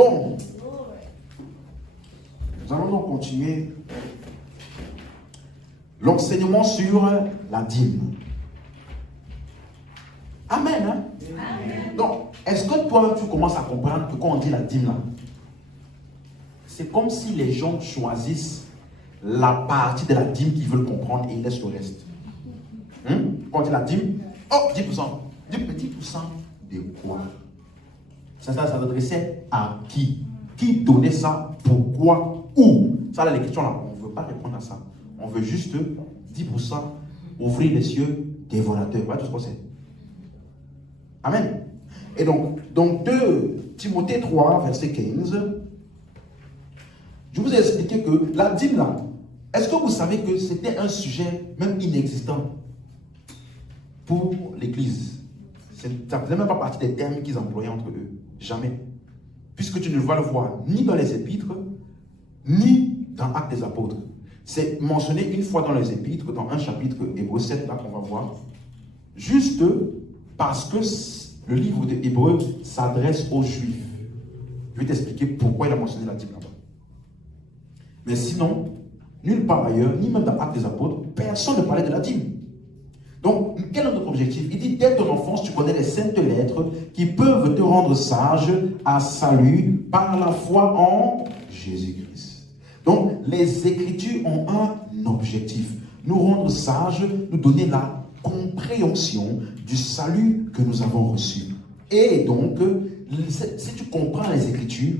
Bon, nous allons donc continuer l'enseignement sur la dîme. Amen. Hein? Amen. Donc, est-ce que toi, tu commences à comprendre que quand on dit la dîme là, c'est comme si les gens choisissent la partie de la dîme qu'ils veulent comprendre et ils laissent le reste. Quand on dit la dîme, oh, 10%. Du petit pourcent de quoi? Ça s'adressait à qui? Qui donnait ça? Pourquoi? Où? Ça, là, les questions là, on ne veut pas répondre à ça. On veut juste 10% ouvrir les cieux dévorateurs. Voilà tout ce qu'on sait. Amen. Et donc 2 Timothée 3, verset 15, je vous ai expliqué que la dîme là, est-ce que vous savez que c'était un sujet même inexistant pour l'Église? Ça ne faisait même pas partie des termes qu'ils employaient entre eux. Jamais. Puisque tu ne vas le voir ni dans les épîtres, ni dans Actes des Apôtres. C'est mentionné une fois dans les épîtres, dans un chapitre Hébreux 7, là qu'on va voir. Juste parce que le livre de Hébreux s'adresse aux Juifs. Je vais t'expliquer pourquoi il a mentionné la dîme là-bas. Mais sinon, nulle part ailleurs, ni même dans Actes des Apôtres, personne ne parlait de la dîme. Donc, quel est notre objectif? Il dit, dès ton enfance, tu connais les saintes lettres qui peuvent te rendre sage à salut par la foi en Jésus-Christ. Donc, les Écritures ont un objectif. Nous rendre sages, nous donner la compréhension du salut que nous avons reçu. Et donc, si tu comprends les Écritures,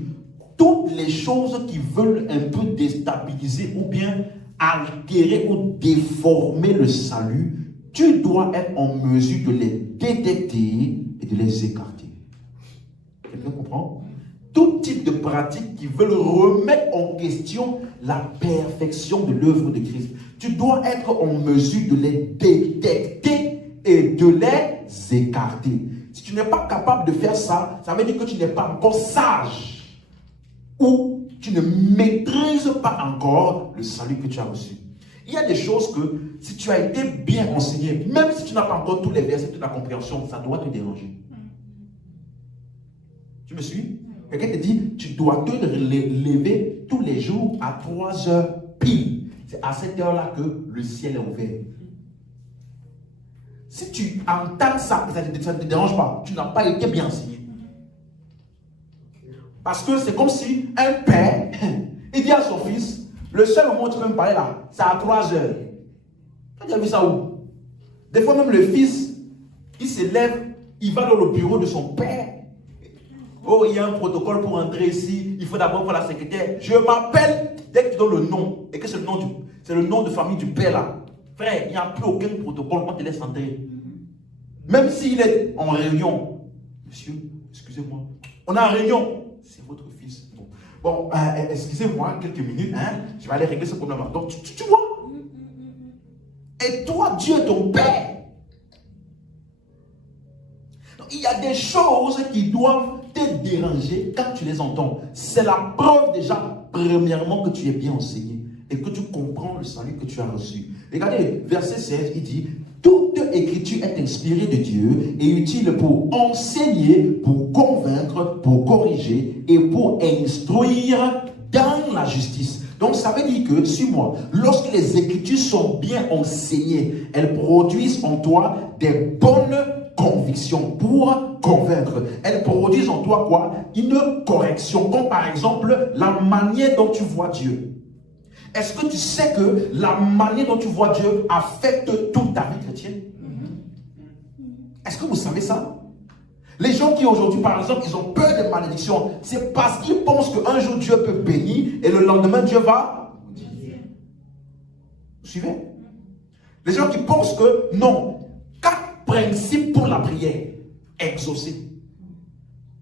toutes les choses qui veulent un peu déstabiliser ou bien altérer ou déformer le salut, tu dois être en mesure de les détecter et de les écarter. Quelqu'un comprend? Tout type de pratiques qui veulent remettre en question la perfection de l'œuvre de Christ. Tu dois être en mesure de les détecter et de les écarter. Si tu n'es pas capable de faire ça, ça veut dire que tu n'es pas encore sage ou tu ne maîtrises pas encore le salut que tu as reçu. Il y a des choses que, si tu as été bien enseigné, même si tu n'as pas encore tous les versets, toute la compréhension, ça doit te déranger. Tu me suis? Quelqu'un te dit, tu dois te lever tous les jours à 3 heures pile. C'est à cette heure-là que le ciel est ouvert. Si tu entends ça, ça ne te dérange pas, tu n'as pas été bien enseigné. Parce que c'est comme si un père, il dit à son fils, le seul moment où tu peux me parler là, c'est à 3 heures. Tu as vu ça où? Des fois même le fils, il se lève, il va dans le bureau de son père. Oh, il y a un protocole pour entrer ici, il faut d'abord voir la secrétaire. Je m'appelle, dès que tu donnes le nom, et que c'est le nom de famille du père là. Frère, il n'y a plus aucun protocole, on te laisse entrer. Même s'il est en réunion. Monsieur, excusez-moi, on est en réunion. C'est votre fils. Bon, excusez-moi, quelques minutes, hein, je vais aller régler ce problème-là. Donc, tu vois? Et toi, Dieu est ton Père. Donc, il y a des choses qui doivent te déranger quand tu les entends. C'est la preuve déjà, premièrement, que tu es bien enseigné et que tu comprends le salut que tu as reçu. Regardez, verset 16, il dit, toute écriture est inspirée de Dieu et utile pour enseigner, pour convaincre, pour corriger et pour instruire dans la justice. Donc ça veut dire que, suis-moi, lorsque les écritures sont bien enseignées, elles produisent en toi des bonnes convictions pour convaincre. Elles produisent en toi quoi? Une correction, comme par exemple la manière dont tu vois Dieu. Est-ce que tu sais que la manière dont tu vois Dieu affecte toute ta vie chrétienne? Est-ce que vous savez ça? Les gens qui aujourd'hui, par exemple, ils ont peur des malédictions, c'est parce qu'ils pensent qu'un jour Dieu peut bénir et le lendemain Dieu va... Vous suivez? Les gens qui pensent que non, 4 principes pour la prière, exaucer.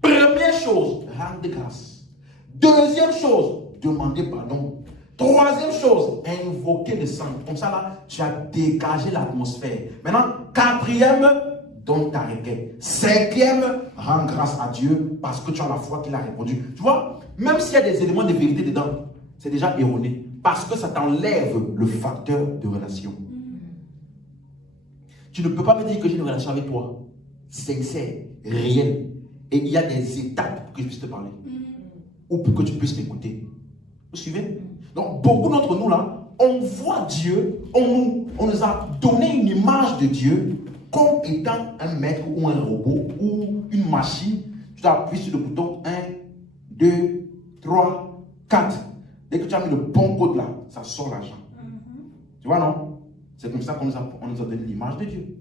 Première chose, rendre grâce. Deuxième chose, demander pardon. Troisième chose, invoquer le sang. Comme ça, là, tu as dégagé l'atmosphère. Maintenant, quatrième, donne ta requête. Cinquième, rends grâce à Dieu parce que tu as la foi qu'il a répondu. Tu vois, même s'il y a des éléments de vérité dedans, c'est déjà erroné. Parce que ça t'enlève le facteur de relation. Tu ne peux pas me dire que j'ai une relation avec toi sincère, réelle. Et il y a des étapes pour que je puisse te parler. ou pour que tu puisses l'écouter. Vous suivez? Donc, beaucoup d'entre nous là, on voit Dieu, on nous a donné une image de Dieu comme étant un maître ou un robot ou une machine. Tu dois appuyer sur le bouton 1, 2, 3, 4. Dès que tu as mis le bon code là, ça sort l'argent. Tu vois, non? C'est comme ça qu'on nous a donné l'image de Dieu.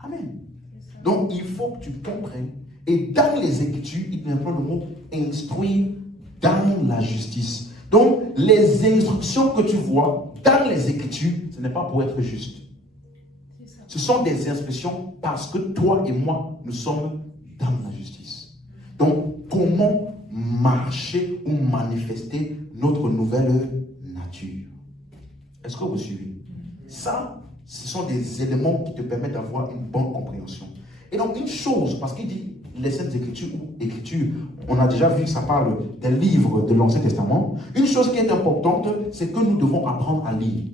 Amen. Donc, il faut que tu comprennes. Et dans les Écritures, il emploie le mot instruire dans la justice. Donc, les instructions que tu vois dans les Écritures, ce n'est pas pour être juste. Ce sont des instructions parce que toi et moi, nous sommes dans la justice. Donc, comment marcher ou manifester notre nouvelle nature? Est-ce que vous suivez? Ça, ce sont des éléments qui te permettent d'avoir une bonne compréhension. Et donc, une chose, parce qu'il dit les Saintes Écritures ou Écritures, on a déjà vu que ça parle des livres de l'Ancien Testament. Une chose qui est importante, c'est que nous devons apprendre à lire.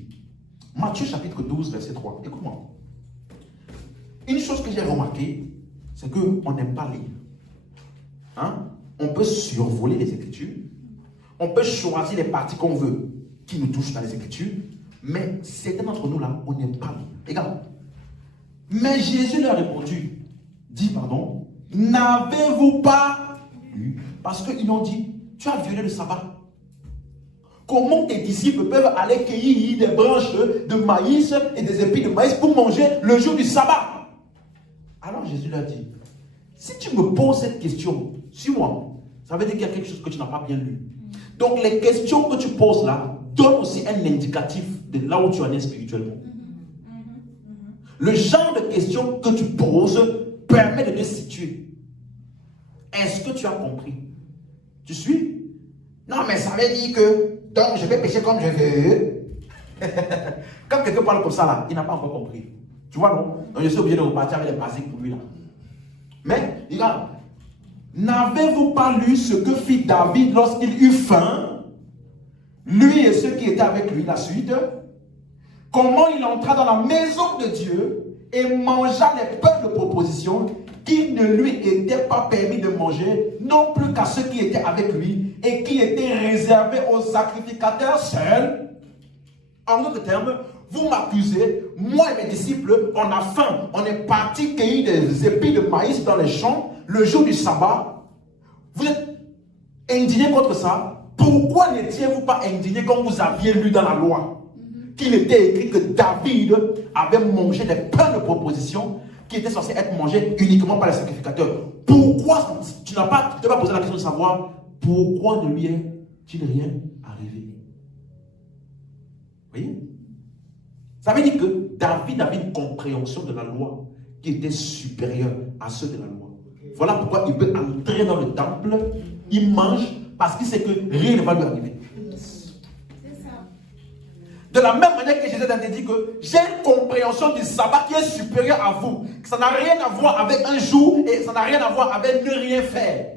Matthieu chapitre 12, verset 3. Écoute-moi. Une chose que j'ai remarqué, c'est qu'on n'aime pas lire. Hein? On peut survoler les Écritures. On peut choisir les parties qu'on veut qui nous touchent dans les Écritures. Mais certains d'entre nous là, on n'aime pas lire. Regarde. Mais Jésus leur a répondu, n'avez-vous pas lu? Parce qu'ils ont dit, tu as violé le sabbat. Comment tes disciples peuvent aller cueillir des branches de maïs et des épis de maïs pour manger le jour du sabbat? Alors Jésus leur dit, si tu me poses cette question, suis-moi, ça veut dire qu'il y a quelque chose que tu n'as pas bien lu. Donc les questions que tu poses là donnent aussi un indicatif de là où tu en es spirituellement. Le genre de questions que tu poses permet de te situer. Est-ce que tu as compris? Tu suis? Non, mais ça veut dire que donc je vais pécher comme je veux. Quand quelqu'un parle comme ça là, il n'a pas encore compris. Tu vois, non? Donc je suis obligé de repartir avec les basiques pour lui là. Mais, regarde, n'avez-vous pas lu ce que fit David lorsqu'il eut faim? Lui et ceux qui étaient avec lui, la suite. Comment il entra dans la maison de Dieu et mangea les pains de proposition qu'il ne lui était pas permis de manger, non plus qu'à ceux qui étaient avec lui et qui étaient réservés aux sacrificateurs seuls. En d'autres termes, vous m'accusez, moi et mes disciples, on a faim, on est parti cueillir des épis de maïs dans les champs le jour du sabbat. Vous êtes indignés contre ça. Pourquoi n'étiez-vous pas indignés quand vous aviez lu dans la loi qu'il était écrit que David avait mangé des pains de proposition qui étaient censés être mangés uniquement par les sacrificateurs? Pourquoi tu n'as pas posé la question de savoir pourquoi ne lui est-il rien arrivé? Vous voyez? Ça veut dire que David avait une compréhension de la loi qui était supérieure à ceux de la loi. Voilà pourquoi il peut entrer dans le temple, il mange parce qu'il sait que rien ne va lui arriver. De la même manière que Jésus a dit que j'ai une compréhension du sabbat qui est supérieure à vous. Que ça n'a rien à voir avec un jour et ça n'a rien à voir avec ne rien faire.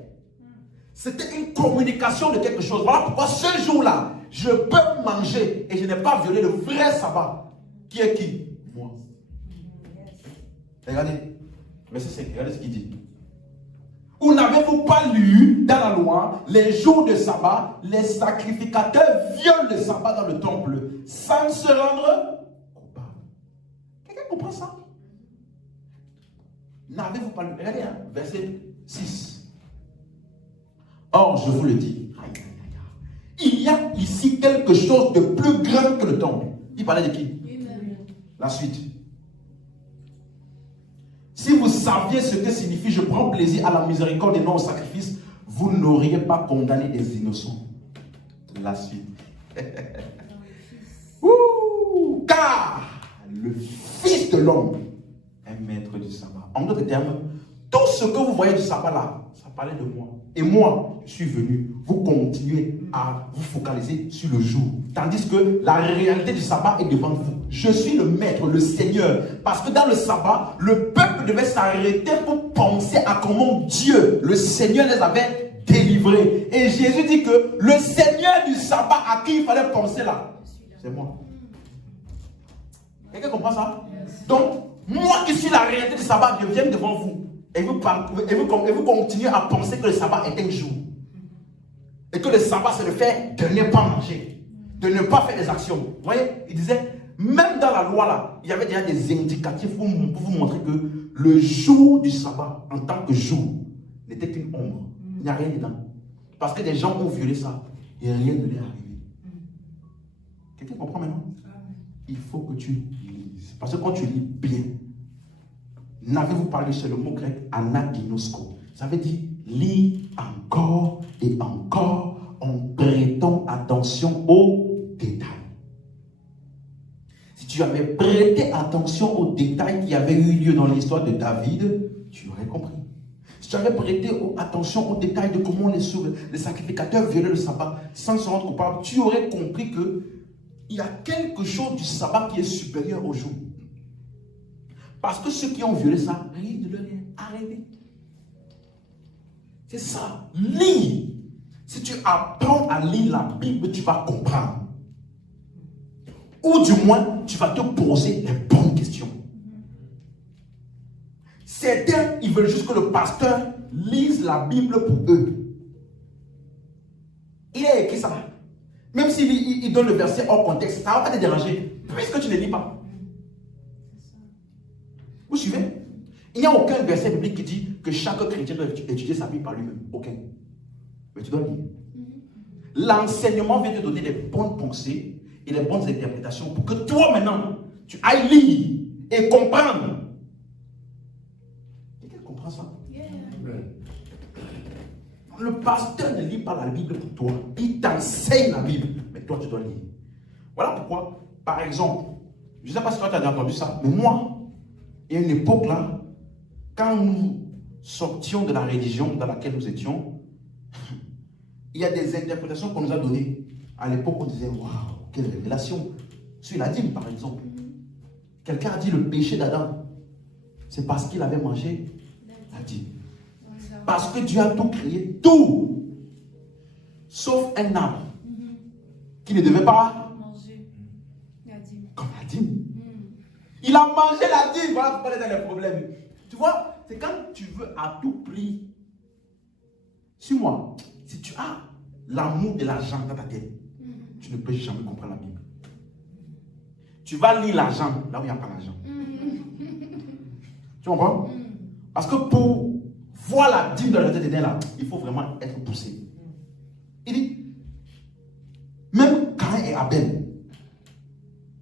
C'était une communication de quelque chose. Voilà pourquoi ce jour-là, je peux manger et je n'ai pas violé le vrai sabbat. Qui est qui? Moi. Regardez, verset 5, regardez ce qu'il dit. Ou n'avez-vous pas lu dans la loi, les jours de sabbat, les sacrificateurs violent le sabbat dans le temple sans se rendre coupable? Quelqu'un comprend ça? N'avez-vous pas lu? Regardez, hein, verset 6. Or, je vous le dis, il y a ici quelque chose de plus grand que le temple. Il parlait de qui? La suite. Si vous saviez ce que signifie je prends plaisir à la miséricorde et non au sacrifice, vous n'auriez pas condamné des innocents. La suite. Car le Fils de l'homme est maître du sabbat. En d'autres termes, tout ce que vous voyez du sabbat là, ça parlait de moi. Et moi, je suis venu, vous continuez à vous focaliser sur le jour. Tandis que la réalité du sabbat est devant vous. Je suis le maître, le Seigneur. Parce que dans le sabbat, le peuple devait s'arrêter pour penser à comment Dieu, le Seigneur, les avait délivrés. Et Jésus dit que le Seigneur du sabbat à qui il fallait penser là, c'est moi. Quelqu'un comprend ça? Donc, moi qui suis la réalité du sabbat, je viens devant vous. Et vous continuez à penser que le sabbat est un jour. Et que le sabbat, c'est le fait de ne pas manger, de ne pas faire des actions. Vous voyez, il disait, même dans la loi, là, il y avait déjà des indicatifs pour vous montrer que le jour du sabbat, en tant que jour, n'était qu'une ombre. Il n'y a rien dedans. Parce que des gens ont violé ça et rien ne l'est arrivé. Quelqu'un comprend maintenant? Il faut que tu lises. Parce que quand tu lis bien, n'avez-vous parlé sur le mot grec anaginosko? Ça veut dire lis encore et encore en prêtant attention aux détails. Si tu avais prêté attention aux détails qui avaient eu lieu dans l'histoire de David, tu aurais compris. Si tu avais prêté attention aux détails de comment les sacrificateurs violaient le sabbat sans se rendre coupable, tu aurais compris qu'il y a quelque chose du sabbat qui est supérieur au jour. Parce que ceux qui ont violé ça, rien ne leur est arrivé. C'est ça. Lis. Si tu apprends à lire la Bible, tu vas comprendre. Ou du moins, tu vas te poser les bonnes questions. Certains, ils veulent juste que le pasteur lise la Bible pour eux. Il a écrit ça. Même s'il donne le verset hors contexte, ça ne va pas te déranger, puisque tu ne lis pas. Vous suivez? Il n'y a aucun verset biblique qui dit que chaque chrétien doit étudier sa Bible par lui-même. Aucun. Mais tu dois lire. L'enseignement vient te donner les bonnes pensées et les bonnes interprétations pour que toi maintenant, tu ailles lire et comprendre. Quelqu'un comprend ça? Le pasteur ne lit pas la Bible pour toi. Il t'enseigne la Bible. Mais toi, tu dois lire. Voilà pourquoi, par exemple, je ne sais pas si toi tu as déjà entendu ça, mais moi, il y a une époque là, quand nous sortions de la religion dans laquelle nous étions, il y a des interprétations qu'on nous a données. À l'époque, on disait, waouh, quelle révélation. Sur la dîme, par exemple. Quelqu'un a dit le péché d'Adam. C'est parce qu'il avait mangé la dîme. Parce que Dieu a tout créé, tout. Sauf un arbre qui ne devait pas manger la dîme. Comme la dîme. Il a mangé la dîme. Voilà pourquoi il est dans les problèmes. Tu vois, c'est quand tu veux à tout prix. Suis-moi. Si tu as l'amour de l'argent dans ta tête, tu ne peux jamais comprendre la Bible. Tu vas lire l'argent là où il n'y a pas l'argent. Tu comprends? Parce que pour voir la dîme de la tête de là, il faut vraiment être poussé. Il dit, même Caïn et Abel,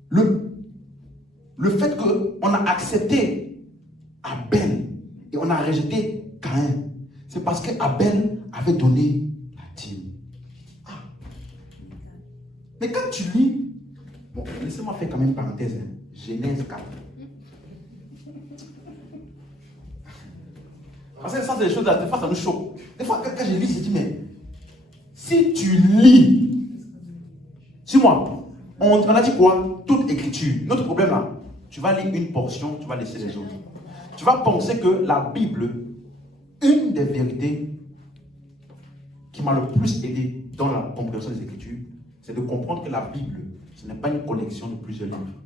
le fait qu'on a accepté Abel et on a rejeté Caïn, c'est parce qu'Abel avait donné la dîme. Ah. Mais quand tu lis, bon, laissez-moi faire quand même une parenthèse, hein. Genèse 4. Parce que ça, c'est des choses, des fois, ça nous choque. Des fois, quand je lis, je dis, mais si tu lis, suis-moi, on a dit quoi? Toute écriture. Notre problème là, tu vas lire une portion, tu vas laisser les autres. Tu vas penser que la Bible, une des vérités qui m'a le plus aidé dans la compréhension des Écritures, c'est de comprendre que la Bible, ce n'est pas une collection de plusieurs livres.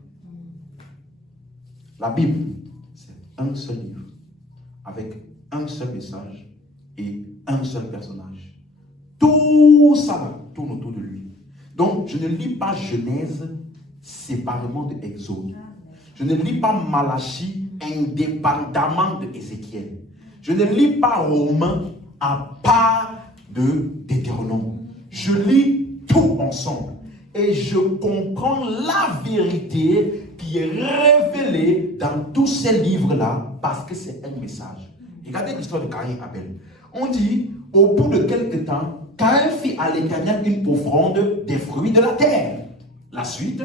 La Bible, c'est un seul livre, avec un seul message et un seul personnage. Tout ça tourne autour de lui. Donc, je ne lis pas Genèse séparément de Exode. Je ne lis pas Malachie indépendamment de Ézéchiel. Je ne lis pas Romains à part de Deutéronome. Je lis tout ensemble. Et je comprends la vérité qui est révélée dans tous ces livres-là parce que c'est un message. Regardez l'histoire de Caïn et Abel. On dit, au bout de quelques temps, Caïn fit à l'Éternel une offrande des fruits de la terre. La suite.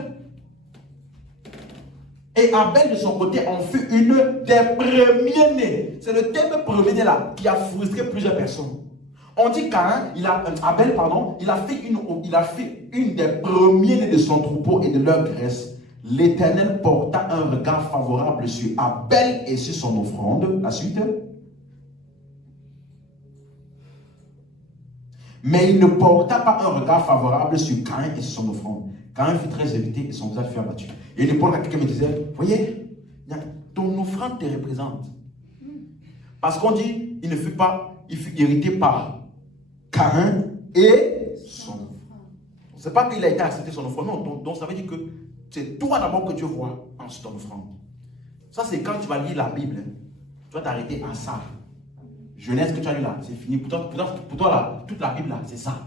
Et Abel de son côté en fut une des premiers-nés. C'est le terme premier-né là qui a frustré plusieurs personnes. On dit qu'Abel, il a fait une des premiers-nés de son troupeau et de leur graisse. L'Éternel porta un regard favorable sur Abel et sur son offrande. La suite. Mais il ne porta pas un regard favorable sur Caïn et sur son offrande. Caïn fut très irrité et son visage fut abattu. Et il répondit à quelqu'un me disait, voyez, ton offrande te représente. Parce qu'on dit, il fut irrité par Caïn et son offrande. Ce n'est pas qu'il a été accepté son offrande, non. Donc ça veut dire que c'est toi d'abord que Dieu voit en ton offrande. Ça, c'est quand tu vas lire la Bible. Hein. Tu vas t'arrêter à ça. Genèse que tu as lu là, c'est fini. Pour toi là, toute la Bible là, c'est ça.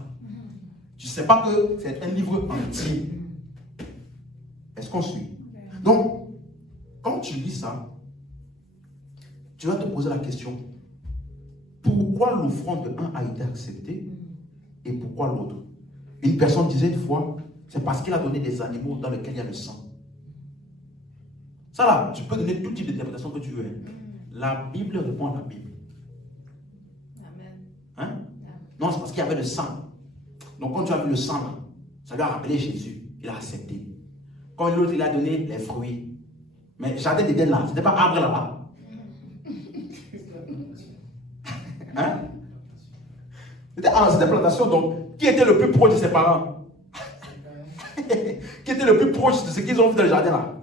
Tu ne sais pas que c'est un livre entier. Est-ce qu'on suit? Donc, quand tu lis ça, tu vas te poser la question, pourquoi l'offrande de un a été acceptée et pourquoi l'autre? Une personne disait une fois, c'est parce qu'il a donné des animaux dans lesquels il y a le sang. Ça là, tu peux donner tout type d'interprétation que tu veux. La Bible répond à la Bible. Amen. Hein? Non, c'est parce qu'il y avait le sang. Donc quand tu as vu le sang là, ça lui a rappelé Jésus. Il a accepté. Quand l'autre il a donné les fruits. Mais jardin d'Éden là, c'était pas arbre là-bas. Hein? C'était plantation. Donc, qui était le plus proche de ses parents? Qui était le plus proche de ce qu'ils ont fait dans le jardin là?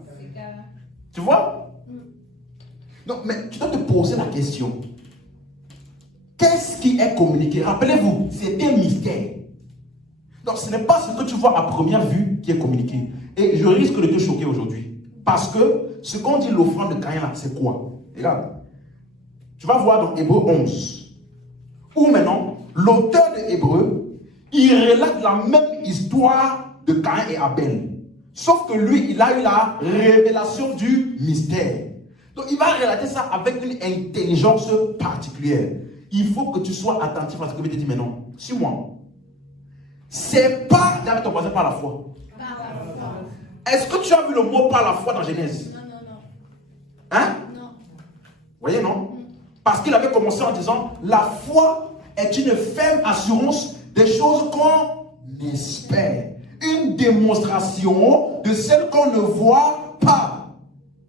Tu vois? Non, mais tu dois te poser la question. Qu'est-ce qui est communiqué? Rappelez-vous, c'est un mystère. Donc, ce n'est pas ce que tu vois à première vue qui est communiqué. Et je risque de te choquer aujourd'hui. Parce que ce qu'on dit l'offrande de Caïn là, c'est quoi? Regarde. Tu vas voir dans Hébreux 11. Où maintenant, l'auteur de Hébreux, il relate la même histoire de Caïn et Abel. Sauf que lui, il a eu la révélation du mystère. Donc, il va relater ça avec une intelligence particulière. Il faut que tu sois attentif à ce que je te dis maintenant. Suis-moi. C'est pas d'avec ton voisin par la foi. Par la foi. Est-ce que tu as vu le mot par la foi dans Genèse? Non, non, non. Hein? Non. Voyez, non? Parce qu'il avait commencé en disant, la foi est une ferme assurance des choses qu'on espère. Une démonstration de celles qu'on ne voit pas.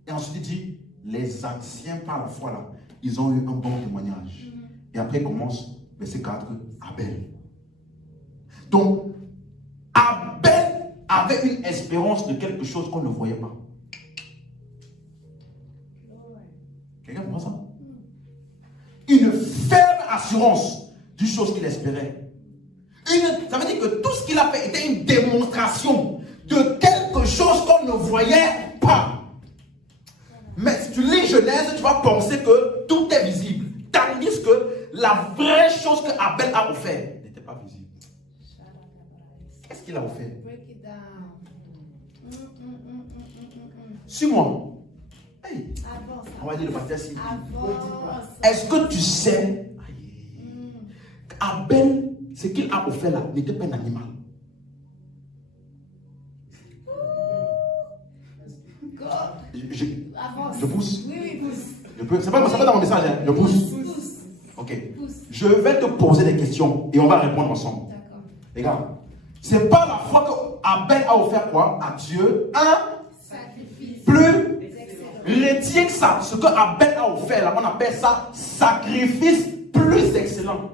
Et ensuite il dit, les anciens par la foi là, ils ont eu un bon témoignage. Et après il commence, verset 4, Abel. Donc, Abel avait une espérance de quelque chose qu'on ne voyait pas. Quelqu'un comprend ça? Une ferme assurance d'une chose qu'il espérait. Ça veut dire que tout ce qu'il a fait était une démonstration de quelque chose qu'on ne voyait pas. Mais si tu lis Genèse, tu vas penser que tout est visible. Tandis que la vraie chose que Abel a offert n'était pas visible. Qu'est-ce qu'il a offert? Break it down. Suis-moi. Hey, Avance. on va dire le pasteur si. Avance. Est-ce que tu sais Abel, ce qu'il a offert là, n'était pas un animal. Go. Avance. Je pousse. Oui, pousse. Je peux. C'est pas dans mon message, hein. Je pousse. Pousse. Ok. Pousse. Je vais te poser des questions et on va répondre ensemble. D'accord. Regarde. C'est pas la fois que Abel a offert quoi à Dieu? Un Sacrifice. plus. Excellent. Retiens ça. Ce que Abel a offert là, on appelle ça sacrifice plus excellent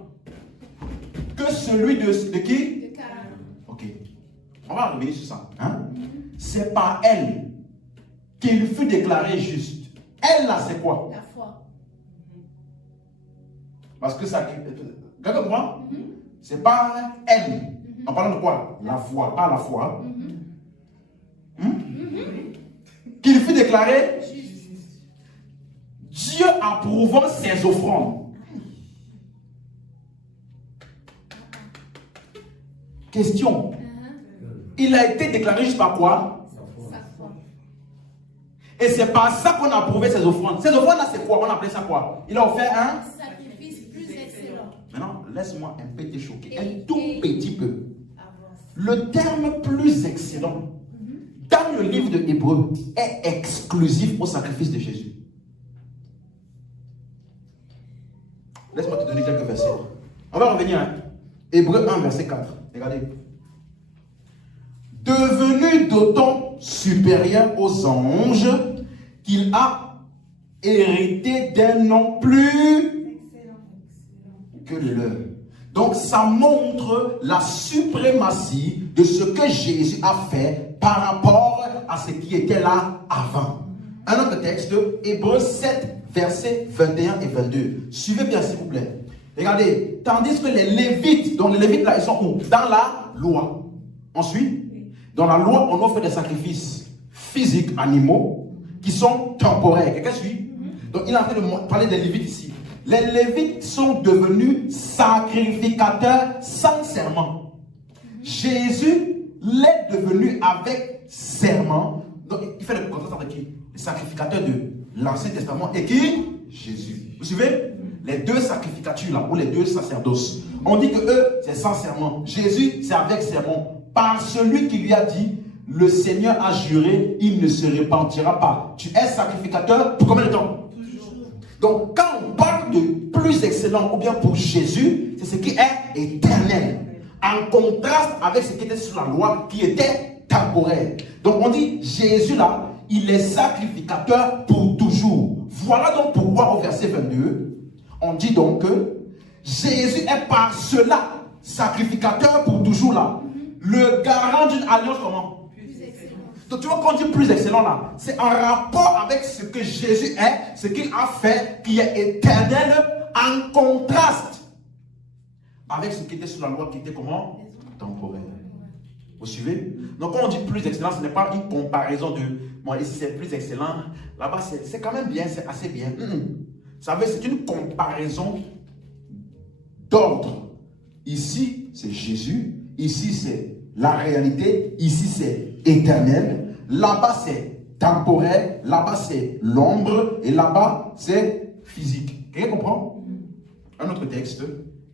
que celui de qui? De Caïn. Ok. On va revenir sur ça. Hein? C'est par elle qu'il fut déclaré juste. Elle là, c'est quoi? La foi. Parce que ça. Regarde moi. C'est par elle. En parlant de quoi? La foi. Pas la foi. Qu'il fut déclaré Juste. Dieu approuvant ses offrandes. Question. Il a été déclaré juste par quoi? Sa foi. Et c'est par ça qu'on a approuvé ses offrandes. Ces offrandes-là, c'est quoi? On appelait ça quoi? Il a offert un. Sacrifice plus excellent. Maintenant, laisse-moi un peu te choquer. Et- Un tout petit peu. Avance. Le terme plus excellent dans le livre de Hébreux est exclusif au sacrifice de Jésus. Laisse-moi te donner quelques versets. On va revenir à Hébreux 1, verset 4. Regardez. Devenu d'autant supérieur aux anges qu'il a hérité d'un nom plus que le leur. Donc ça montre la suprématie de ce que Jésus a fait par rapport à ce qui était là avant. Un autre texte, Hébreux 7, versets 21 et 22. Suivez bien s'il vous plaît. Regardez, tandis que les Lévites, donc les Lévites là, ils sont où? Dans la loi. Ensuite, dans la loi, on offre des sacrifices physiques, animaux, qui sont temporaires. Quelqu'un suit? Donc il est en train de parler des Lévites ici. Les Lévites sont devenus sacrificateurs sans serment. Jésus l'est devenu avec serment. Donc il fait le contraste avec qui? Les sacrificateurs de l'Ancien Testament et qui? Jésus. Vous suivez? Les deux sacrificatures là, ou les deux sacerdoces. On dit que eux, c'est sans serment. Jésus, c'est avec serment. Par celui qui lui a dit, le Seigneur a juré, il ne se repentira pas. Tu es sacrificateur pour combien de temps? Toujours. Donc, quand on parle de plus excellent, ou bien pour Jésus, c'est ce qui est éternel. En contraste avec ce qui était sous la loi, qui était temporaire. Donc, on dit, Jésus là, il est sacrificateur pour toujours. Voilà donc pourquoi au verset 22, on dit donc que Jésus est par cela sacrificateur pour toujours là. Le garant d'une alliance comment? Plus excellent. Donc tu vois quand on dit plus excellent là, c'est en rapport avec ce que Jésus est, ce qu'il a fait, qui est éternel, en contraste avec ce qui était sous la loi, qui était comment? Temporaire. Vous suivez? Donc quand on dit plus excellent, ce n'est pas une comparaison de bon, ici c'est plus excellent, là-bas c'est quand même bien, c'est assez bien. Vous savez, c'est une comparaison d'ordre. Ici, c'est Jésus. Ici, c'est la réalité. Ici, c'est éternel. Là-bas, c'est temporaire. Là-bas, c'est l'ombre. Et là-bas, c'est physique. Quelqu'un comprend? Un autre texte.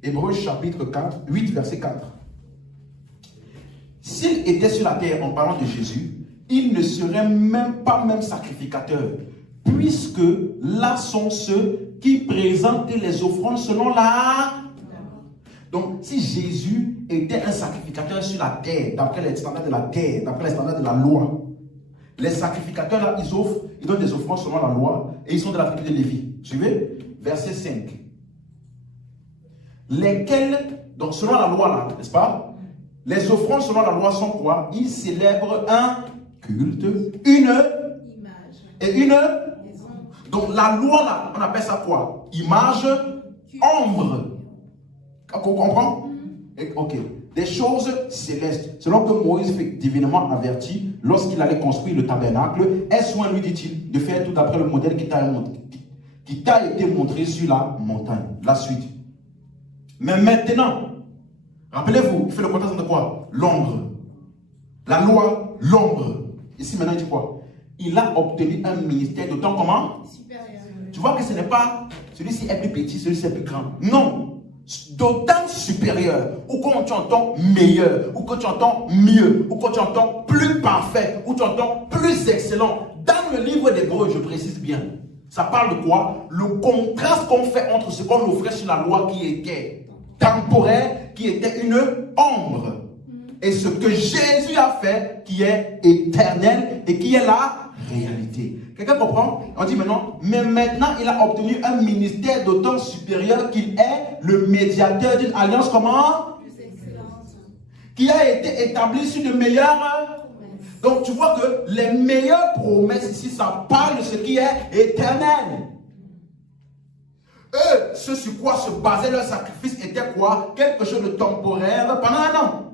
Hébreux chapitre 4, 8, verset 4. S'il était sur la terre en parlant de Jésus, il ne serait même pas sacrificateur. Puisque là sont ceux qui présentent les offrandes selon la... Donc, si Jésus était un sacrificateur sur la terre, d'après les standards de la terre, d'après les standards de la loi, les sacrificateurs là, ils donnent des offrandes selon la loi et ils sont de la tribu de Lévi. Suivez? Verset 5. Lesquels, donc selon la loi là, n'est-ce pas? Les offrandes selon la loi sont quoi? Ils célèbrent un culte, une image et une... Donc la loi là, on appelle ça quoi? Image, ombre. On comprend? Ok. Des choses célestes. Selon que Moïse fut divinement averti lorsqu'il allait construire le tabernacle, est soin, lui dit-il, de faire tout d'après le modèle qui t'a été montré sur la montagne. La suite. Mais maintenant, rappelez-vous, il fait le contraste de quoi? L'ombre. La loi, l'ombre. Ici maintenant il dit quoi? Il a obtenu un ministère d'autant comment? Supérieur. Tu vois que ce n'est pas celui-ci est plus petit, celui-ci est plus grand. Non. D'autant supérieur. Ou quand tu entends meilleur, ou quand tu entends mieux, ou quand tu entends plus parfait, ou tu entends plus excellent. Dans le livre d'Hébreux, je précise bien, ça parle de quoi? Le contraste qu'on fait entre ce qu'on offrait sur la loi qui était temporaire, qui était une ombre, et ce que Jésus a fait qui est éternel et qui est la réalité. Quelqu'un comprend? On dit maintenant, mais maintenant il a obtenu un ministère d'autant supérieur qu'il est le médiateur d'une alliance comment? Plus excellente. Qui a été établie sur de meilleures promesses. Donc tu vois que les meilleures promesses ici, ça parle de ce qui est éternel. Eux, ce sur quoi se basait leur sacrifice était quoi? Quelque chose de temporaire pendant un an.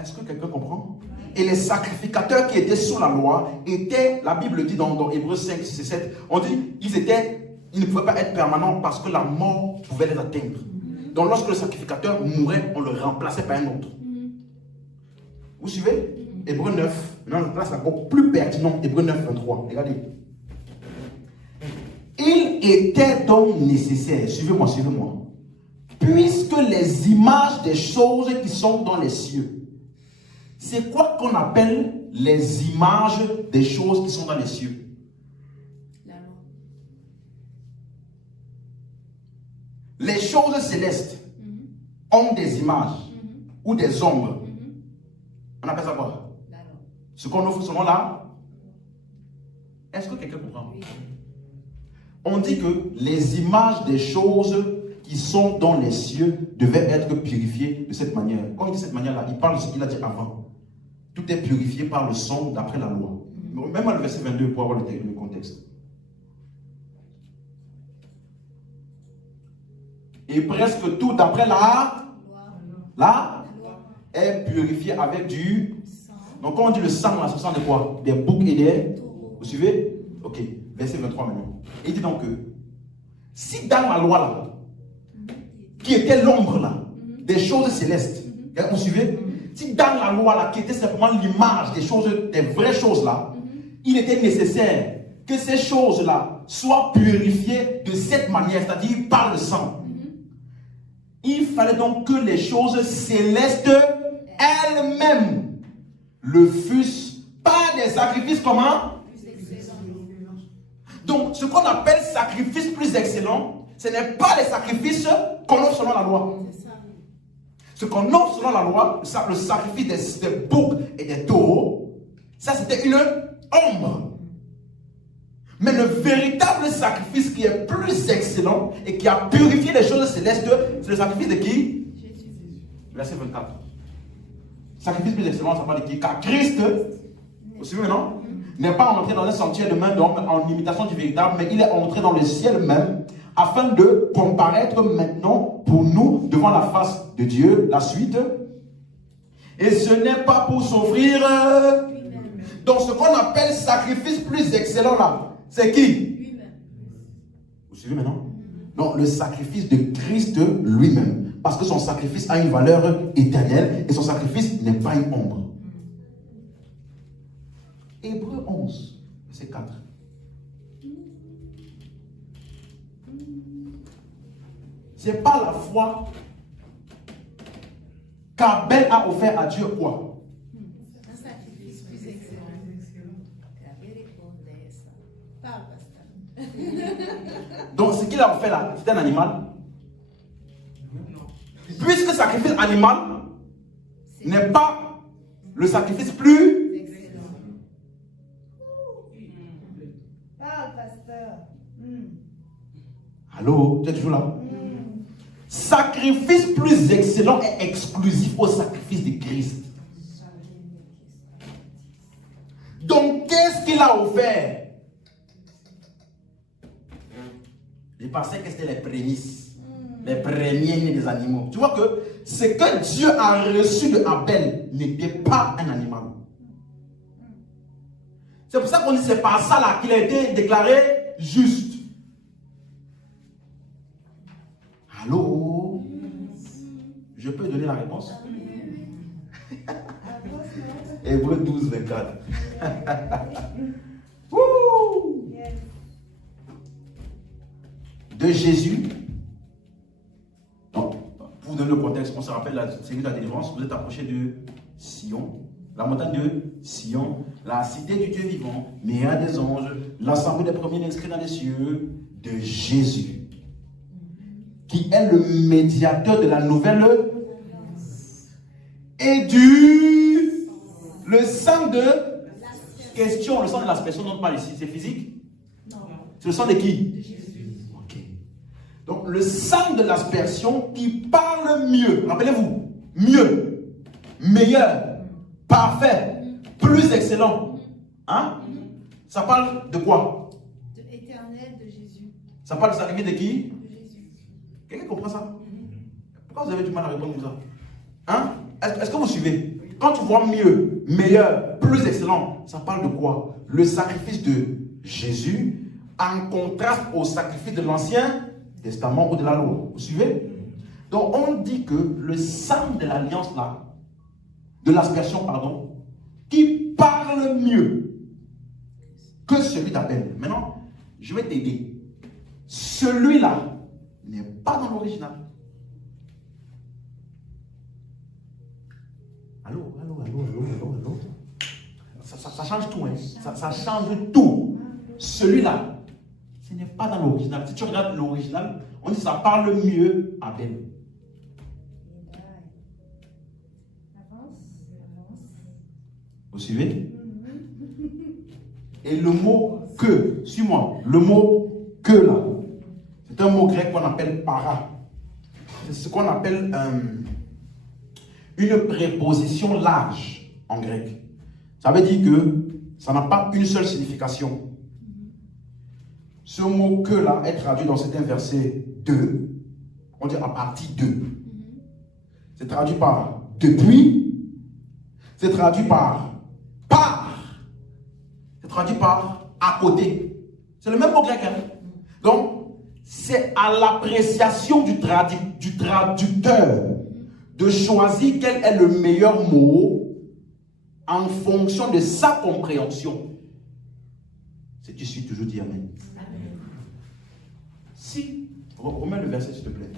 Est-ce que quelqu'un comprend? Et les sacrificateurs qui étaient sous la loi étaient, la Bible dit dans Hébreux 5, 6 et 7, on dit ils ne pouvaient pas être permanents parce que la mort pouvait les atteindre. Donc lorsque le sacrificateur mourait, on le remplaçait par un autre. Vous suivez? Hébreux 9, maintenant là c'est encore plus pertinent, Hébreux 9, 23, regardez. Il était donc nécessaire, suivez-moi, puisque les images des choses qui sont dans les cieux. C'est quoi qu'on appelle les images des choses qui sont dans les cieux? La loi. Les choses célestes ont des images ou des ombres. On appelle ça quoi? La loi. Ce qu'on offre selon là. Est-ce que quelqu'un comprend? Oui. On dit que les images des choses qui sont dans les cieux devaient être purifiées de cette manière. Quand il dit cette manière-là, il parle de ce qu'il a dit avant. Tout est purifié par le sang d'après la loi. Même le verset 22 pour avoir le contexte. Et presque tout d'après la loi est purifié avec du... sang, Donc quand on dit le sang, là, ce sont de quoi? Des boucs et des... taureau. Vous suivez? Ok, verset 23 maintenant. Et il dit donc que si dans la loi là, qui était l'ombre là, des choses célestes, vous suivez? Si dans la loi là, qui était simplement l'image des choses, des vraies choses là, il était nécessaire que ces choses là soient purifiées de cette manière, c'est-à-dire par le sang. Il fallait donc que les choses célestes elles-mêmes le fussent par des sacrifices comment? Plus excellent. Donc, ce qu'on appelle sacrifice plus excellent, ce n'est pas les sacrifices qu'on offre selon la loi. C'est ça. Ce qu'on offre selon la loi, le sacrifice des boucs et des taureaux, ça c'était une ombre. Mais le véritable sacrifice qui est plus excellent et qui a purifié les choses célestes, c'est le sacrifice de qui? Jésus. Verset 24. Sacrifice plus excellent, ça parle de qui? Car Christ, vous suivez, non? N'est pas entré dans un sentier de main d'homme en imitation du véritable, mais il est entré dans le ciel même, afin de comparaître maintenant pour nous devant la face de Dieu. La suite. Et ce n'est pas pour s'offrir. Donc ce qu'on appelle sacrifice plus excellent là, c'est qui? Lui-même. Vous suivez maintenant? Non, le sacrifice de Christ lui-même. Parce que son sacrifice a une valeur éternelle et son sacrifice n'est pas une ombre. Hébreux 11, verset 4. C'est pas la foi qu'Abel a offert à Dieu quoi? Un sacrifice plus excellent. Parle, pasteur. Donc ce qu'il a offert là, c'est un animal. Puisque le sacrifice animal n'est pas le sacrifice plus. Excellent. Parle, pasteur. Allô, tu es toujours là? Sacrifice plus excellent est exclusif au sacrifice de Christ. Donc, qu'est-ce qu'il a offert? Je pensais que c'était les prémices, les premiers des animaux. Tu vois que ce que Dieu a reçu de Abel n'était pas un animal. C'est pour ça qu'on dit que c'est par ça là qu'il a été déclaré juste. Allô? Je peux donner la réponse? Hébreux 12, 24. Wouh! De Jésus. Donc, pour vous donner le contexte, on se rappelle la série de la délivrance. Vous êtes approché de Sion, la montagne de Sion, la cité du Dieu vivant, meilleur des anges, l'assemblée des premiers inscrits dans les cieux, de Jésus, qui est le médiateur de la nouvelle et le sang de question, le sang de l'aspersion dont on parle ici, c'est physique? Non. C'est le sang de qui? De Jésus. Ok. Donc le sang de l'aspersion qui parle mieux, rappelez-vous, mieux, meilleur, parfait, plus excellent. Hein? Ça parle de quoi? De éternel de Jésus. Ça parle de sacrifice de qui? De Jésus. Quelqu'un comprend ça? Pourquoi vous avez du mal à répondre comme ça? Hein? Est-ce que vous suivez? Quand tu vois mieux, meilleur, plus excellent, ça parle de quoi? Le sacrifice de Jésus en contraste au sacrifice de l'Ancien Testament ou de la loi. Vous suivez? Donc on dit que le sang de l'alliance là, de l'aspersion, pardon, qui parle mieux que celui d'Abel. Maintenant, je vais t'aider. Celui-là n'est pas dans l'original. Allô? Ça change tout, hein? Ça change tout. Celui-là, ce n'est pas dans l'original. Si tu regardes l'original, on dit que ça parle mieux à Abel. Vous suivez? Et le mot que, suis-moi, le mot que là, c'est un mot grec qu'on appelle para. C'est ce qu'on appelle une préposition large en grec. Ça veut dire que ça n'a pas une seule signification. Ce mot que là est traduit dans certains versets 2. On dit à partir de. C'est traduit par depuis. C'est traduit par. C'est traduit par à côté. C'est le même mot grec. Hein? Donc, c'est à l'appréciation du traducteur de choisir quel est le meilleur mot en fonction de sa compréhension. Si tu suis toujours dit Amen. Si, remets le verset s'il te plaît.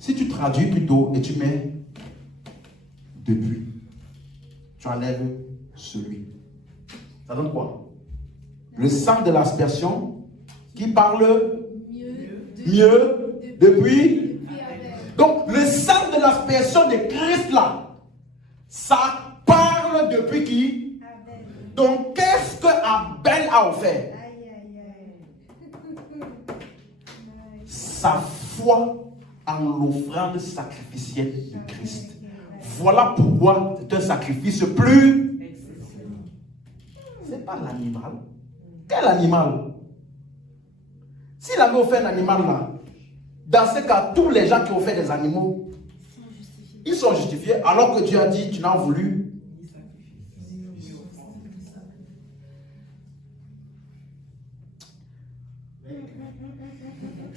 Si tu traduis plutôt et tu mets depuis, tu enlèves celui. Ça donne quoi? Le sang de l'aspersion qui parle mieux depuis. Donc le sang de l'aspersion de Christ là, ça parle depuis qui? Donc qu'est-ce que Abel a offert? Sa foi en l'offrande sacrificielle de Christ. Voilà pourquoi c'est un sacrifice plus. C'est pas l'animal. Quel animal? S'il avait offert un animal là, dans ce cas, tous les gens qui ont fait des animaux, ils sont justifiés, alors que Dieu a dit, tu n'as voulu.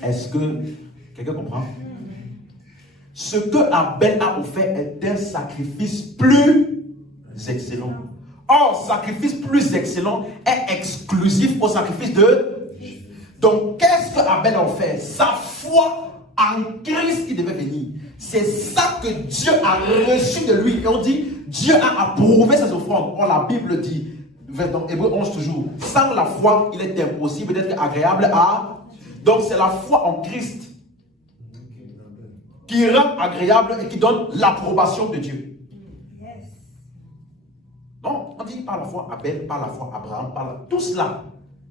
Est-ce que quelqu'un comprend? Ce que Abel a offert est un sacrifice plus excellent. Or, sacrifice plus excellent est exclusif au sacrifice de. Donc, qu'est-ce que Abel a offert? Sa foi en Christ qui devait venir. C'est ça que Dieu a reçu de lui. Et on dit, Dieu a approuvé ses offrandes. Or, la Bible dit, dans Hébreux 11 toujours, sans la foi, il est impossible d'être agréable à. Donc, c'est la foi en Christ qui rend agréable et qui donne l'approbation de Dieu. Non, on dit par la foi Abel, par la foi Abraham, tout cela.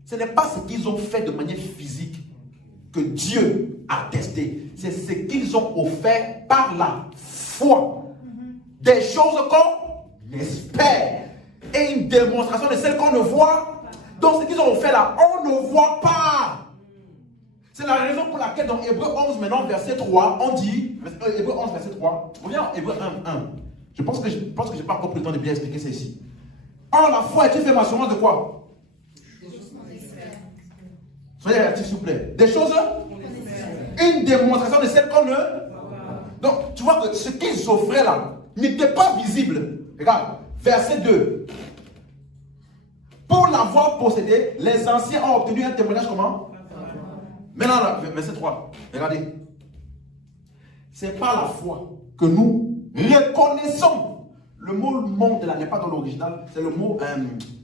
Ce n'est pas ce qu'ils ont fait de manière physique que Dieu a testé. C'est ce qu'ils ont offert par la foi. Des choses qu'on espère. Et une démonstration de celles qu'on ne voit. Donc ce qu'ils ont offert là, on ne voit pas. C'est la raison pour laquelle dans Hébreux 11, maintenant, verset 3, on dit, Hébreux 11, verset 3, on vient en Hébreux 1, 1. Je pense que je n'ai pas encore pris le temps de bien expliquer ça ici. Or, la foi est une ferme assurance de quoi? Soyez réactifs, s'il vous plaît. Des choses, une démonstration de celle qu'on ne. Donc, tu vois que ce qu'ils offraient là n'était pas visible. Regarde, verset 2. Pour l'avoir possédé, les anciens ont obtenu un témoignage comment? Maintenant, là, verset 3. Regardez. C'est par la foi que nous reconnaissons. Le mot monde là n'est pas dans l'original, c'est le mot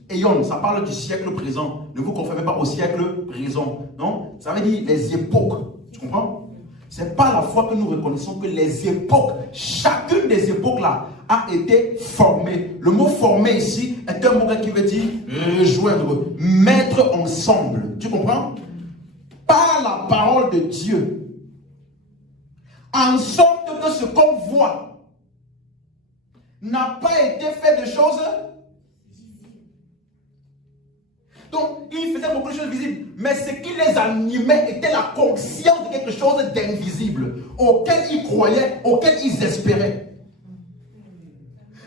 Aeon, ça parle du siècle présent. Ne vous conformez pas au siècle présent. Non? Ça veut dire les époques. Tu comprends? C'est par la foi que nous reconnaissons que les époques, chacune des époques là, a été formée. Le mot formé ici est un mot qui veut dire rejoindre, mettre ensemble. Tu comprends? Par la parole de Dieu. En sorte que ce qu'on voit n'a pas été fait de choses. Donc, ils faisaient beaucoup de choses visibles. Mais ce qui les animait était la conscience de quelque chose d'invisible, auquel ils croyaient, auquel ils espéraient.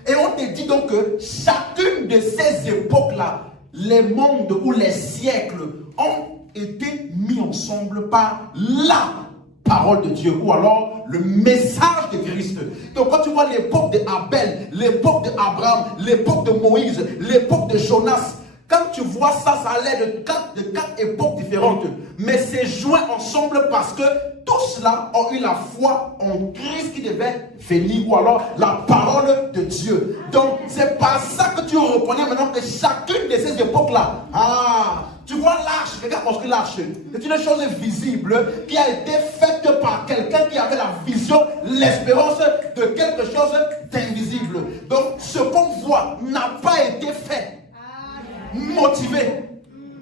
Et on te dit donc que chacune de ces époques-là, les mondes ou les siècles ont été mis ensemble par la parole de Dieu, ou alors le message de Christ. Donc quand tu vois l'époque d'Abel, l'époque d'Abraham, l'époque de Moïse, l'époque de Jonas, quand tu vois ça, ça a l'air de quatre époques différentes. Mais c'est joint ensemble parce que tous cela ont eu la foi en Christ qui devait venir, ou alors la parole de Dieu. Donc c'est par ça que tu reconnais maintenant que chacune de ces époques-là, tu vois l'arche, regarde parce que l'arche, c'est une chose visible qui a été faite par quelqu'un qui avait la vision, l'espérance de quelque chose d'invisible. Donc ce qu'on voit n'a pas été fait, motivé,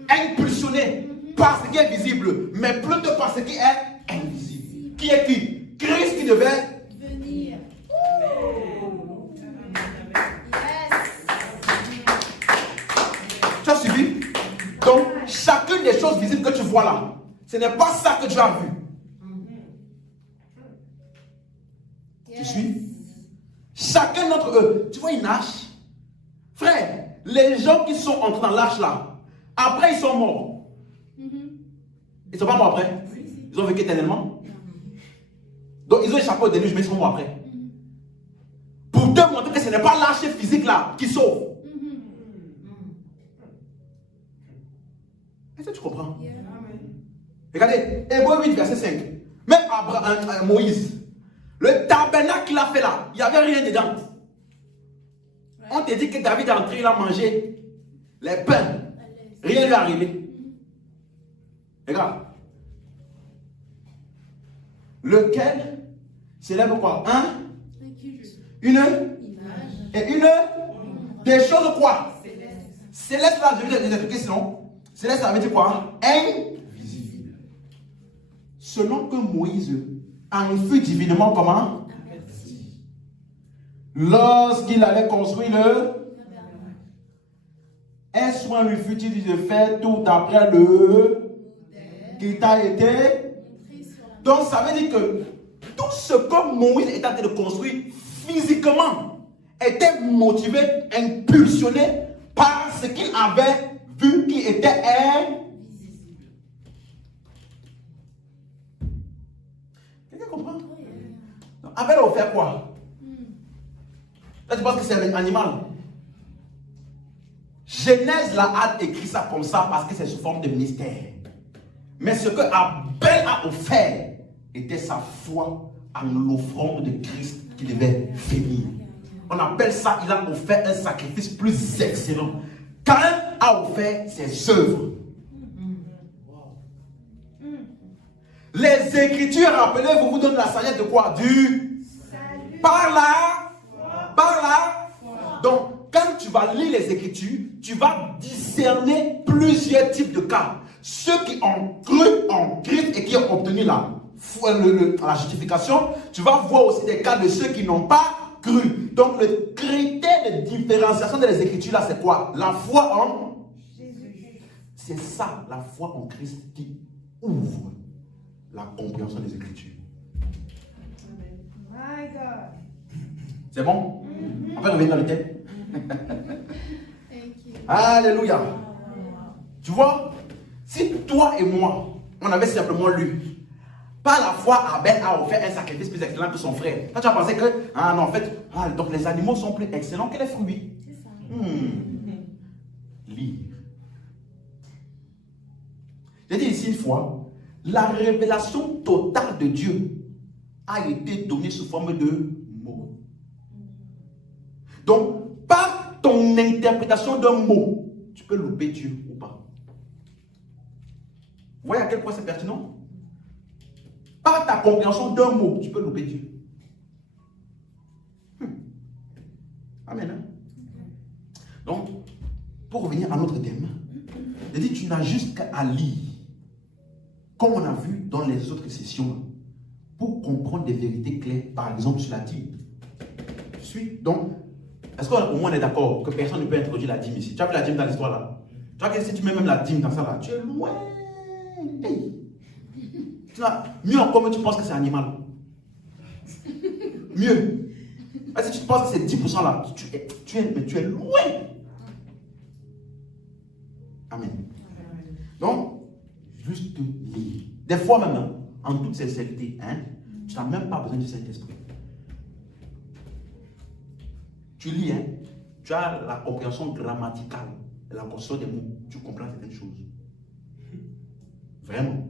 impulsionné par ce qui est visible, mais plutôt par ce qui est invisible. Qui est qui? Christ qui devait venir. Tu as suivi? Donc, chacune des choses visibles que tu vois là, ce n'est pas ça que Dieu a vu. Tu suis? Chacun d'entre eux. Tu vois une arche? Frère, les gens qui sont entrés dans l'arche là, après ils sont morts. Ils ne sont pas morts après. Ils ont vécu éternellement. Donc ils ont échappé au déluge, mais ils sont morts après. Pour te montrer que ce n'est pas l'arche physique là qui sauve. Est-ce que tu comprends? Regardez, Hébreux 8, verset 5. Même Moïse, le tabernacle qu'il a fait là, il n'y avait rien dedans. On te dit que David est entré, il a mangé les pains. Rien ne lui est arrivé. Regarde. Lequel célèbre quoi? Une et une des choses quoi? Céleste là, je vais vous expliquer sinon. Céleste, ça veut dire quoi? Invisible. Selon que Moïse en fut divinement comment? Lorsqu'il allait construire le un soin lui fut-il dit de faire tout après le qui t'a été. Donc ça veut dire que tout ce que Moïse était en train de construire physiquement était motivé, impulsionné par ce qu'il avait vu qui était invisible. Quelqu'un comprend? Donc, Abel a offert quoi? Là tu penses que c'est un animal. Genèse là a écrit ça comme ça parce que c'est sous forme de mystère. Mais ce que Abel a offert était sa foi en l'offrande de Christ qui devait venir. On appelle ça, il a offert un sacrifice plus excellent. Caïn a offert ses œuvres. Les Écritures, rappelez-vous, vous donnent la sagesse de quoi? Du salut. Par là. Donc, quand tu vas lire les Écritures, tu vas discerner plusieurs types de cas. Ceux qui ont cru en Christ et qui ont obtenu la justification, tu vas voir aussi des cas de ceux qui n'ont pas cru. Donc, le critère de différenciation des Écritures, là, c'est quoi? La foi en Jésus. C'est ça, la foi en Christ qui ouvre la compréhension des Écritures. My God. C'est bon? On peut revenir dans le thème. Alléluia. Tu vois, si toi et moi, on avait simplement lu, par la foi, Abel a offert un sacrifice plus excellent que son frère. Quand tu as pensé que, non, en fait, donc les animaux sont plus excellents que les fruits. C'est ça. Lire. J'ai dit ici une fois, la révélation totale de Dieu a été donnée sous forme de mots. Donc, par ton interprétation d'un mot, tu peux louper Dieu ou pas. Vous voyez à quel point c'est pertinent? Par ta compréhension d'un mot, tu peux louper Dieu. Amen. Donc, pour revenir à notre thème, je dis, tu n'as juste qu'à lire, comme on a vu dans les autres sessions, pour comprendre des vérités claires, par exemple sur la dîme. Je suis donc, est-ce qu'au moins on est d'accord que personne ne peut introduire la dîme ici? Tu as vu la dîme dans l'histoire là? Tu vois que si tu mets même la dîme dans ça là, tu es loin. Hey. Mieux encore, mais tu penses que c'est animal. Mieux. Si tu penses que c'est 10% là, tu es loin. Amen. Donc, juste lire. Des fois même, en toute sincérité, tu n'as même pas besoin du Saint-Esprit. Tu lis, tu as la compréhension grammaticale, la compréhension des mots, tu comprends certaines choses. Vraiment.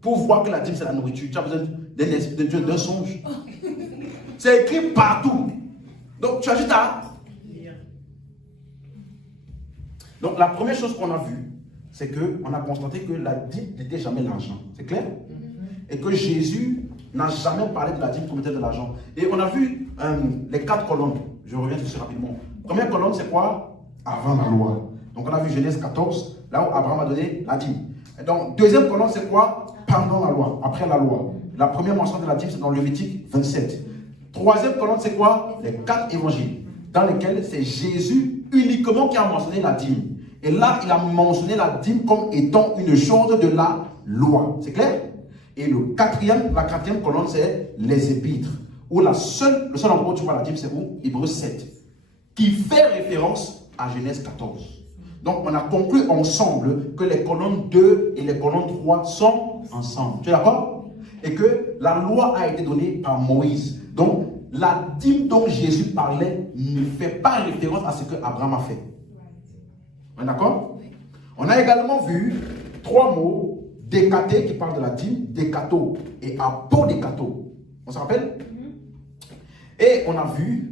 Pour voir que la dîme c'est la nourriture, tu as besoin de Dieu, d'un songe. C'est écrit partout. Donc tu as juste à lire. Donc la première chose qu'on a vue, c'est qu'on a constaté que la dîme n'était jamais l'argent. C'est clair? Et que Jésus n'a jamais parlé de la dîme comme étant de l'argent. Et on a vu les 4 colonnes. Je reviens dessus rapidement. Première colonne, c'est quoi? Avant la loi. Donc on a vu Genèse 14, là où Abraham a donné la dîme. Et donc deuxième colonne, c'est quoi? Pendant la loi, après la loi. La première mention de la dîme, c'est dans Lévitique 27. Troisième colonne, c'est quoi? Les 4 évangiles, dans lesquels c'est Jésus uniquement qui a mentionné la dîme. Et là, il a mentionné la dîme comme étant une chose de la loi. C'est clair? Et la quatrième colonne, c'est les épîtres. Où le seul endroit où tu vois la dîme, c'est où? Hébreux 7. Qui fait référence à Genèse 14. Donc, on a conclu ensemble que les colonnes 2 et les colonnes 3 sont ensemble. Tu es d'accord? Et que la loi a été donnée par Moïse. Donc, la dîme dont Jésus parlait ne fait pas référence à ce que Abraham a fait. On est d'accord? On a également vu 3 mots, décaté qui parle de la dîme, décato et apodécato. On se rappelle? Et on a vu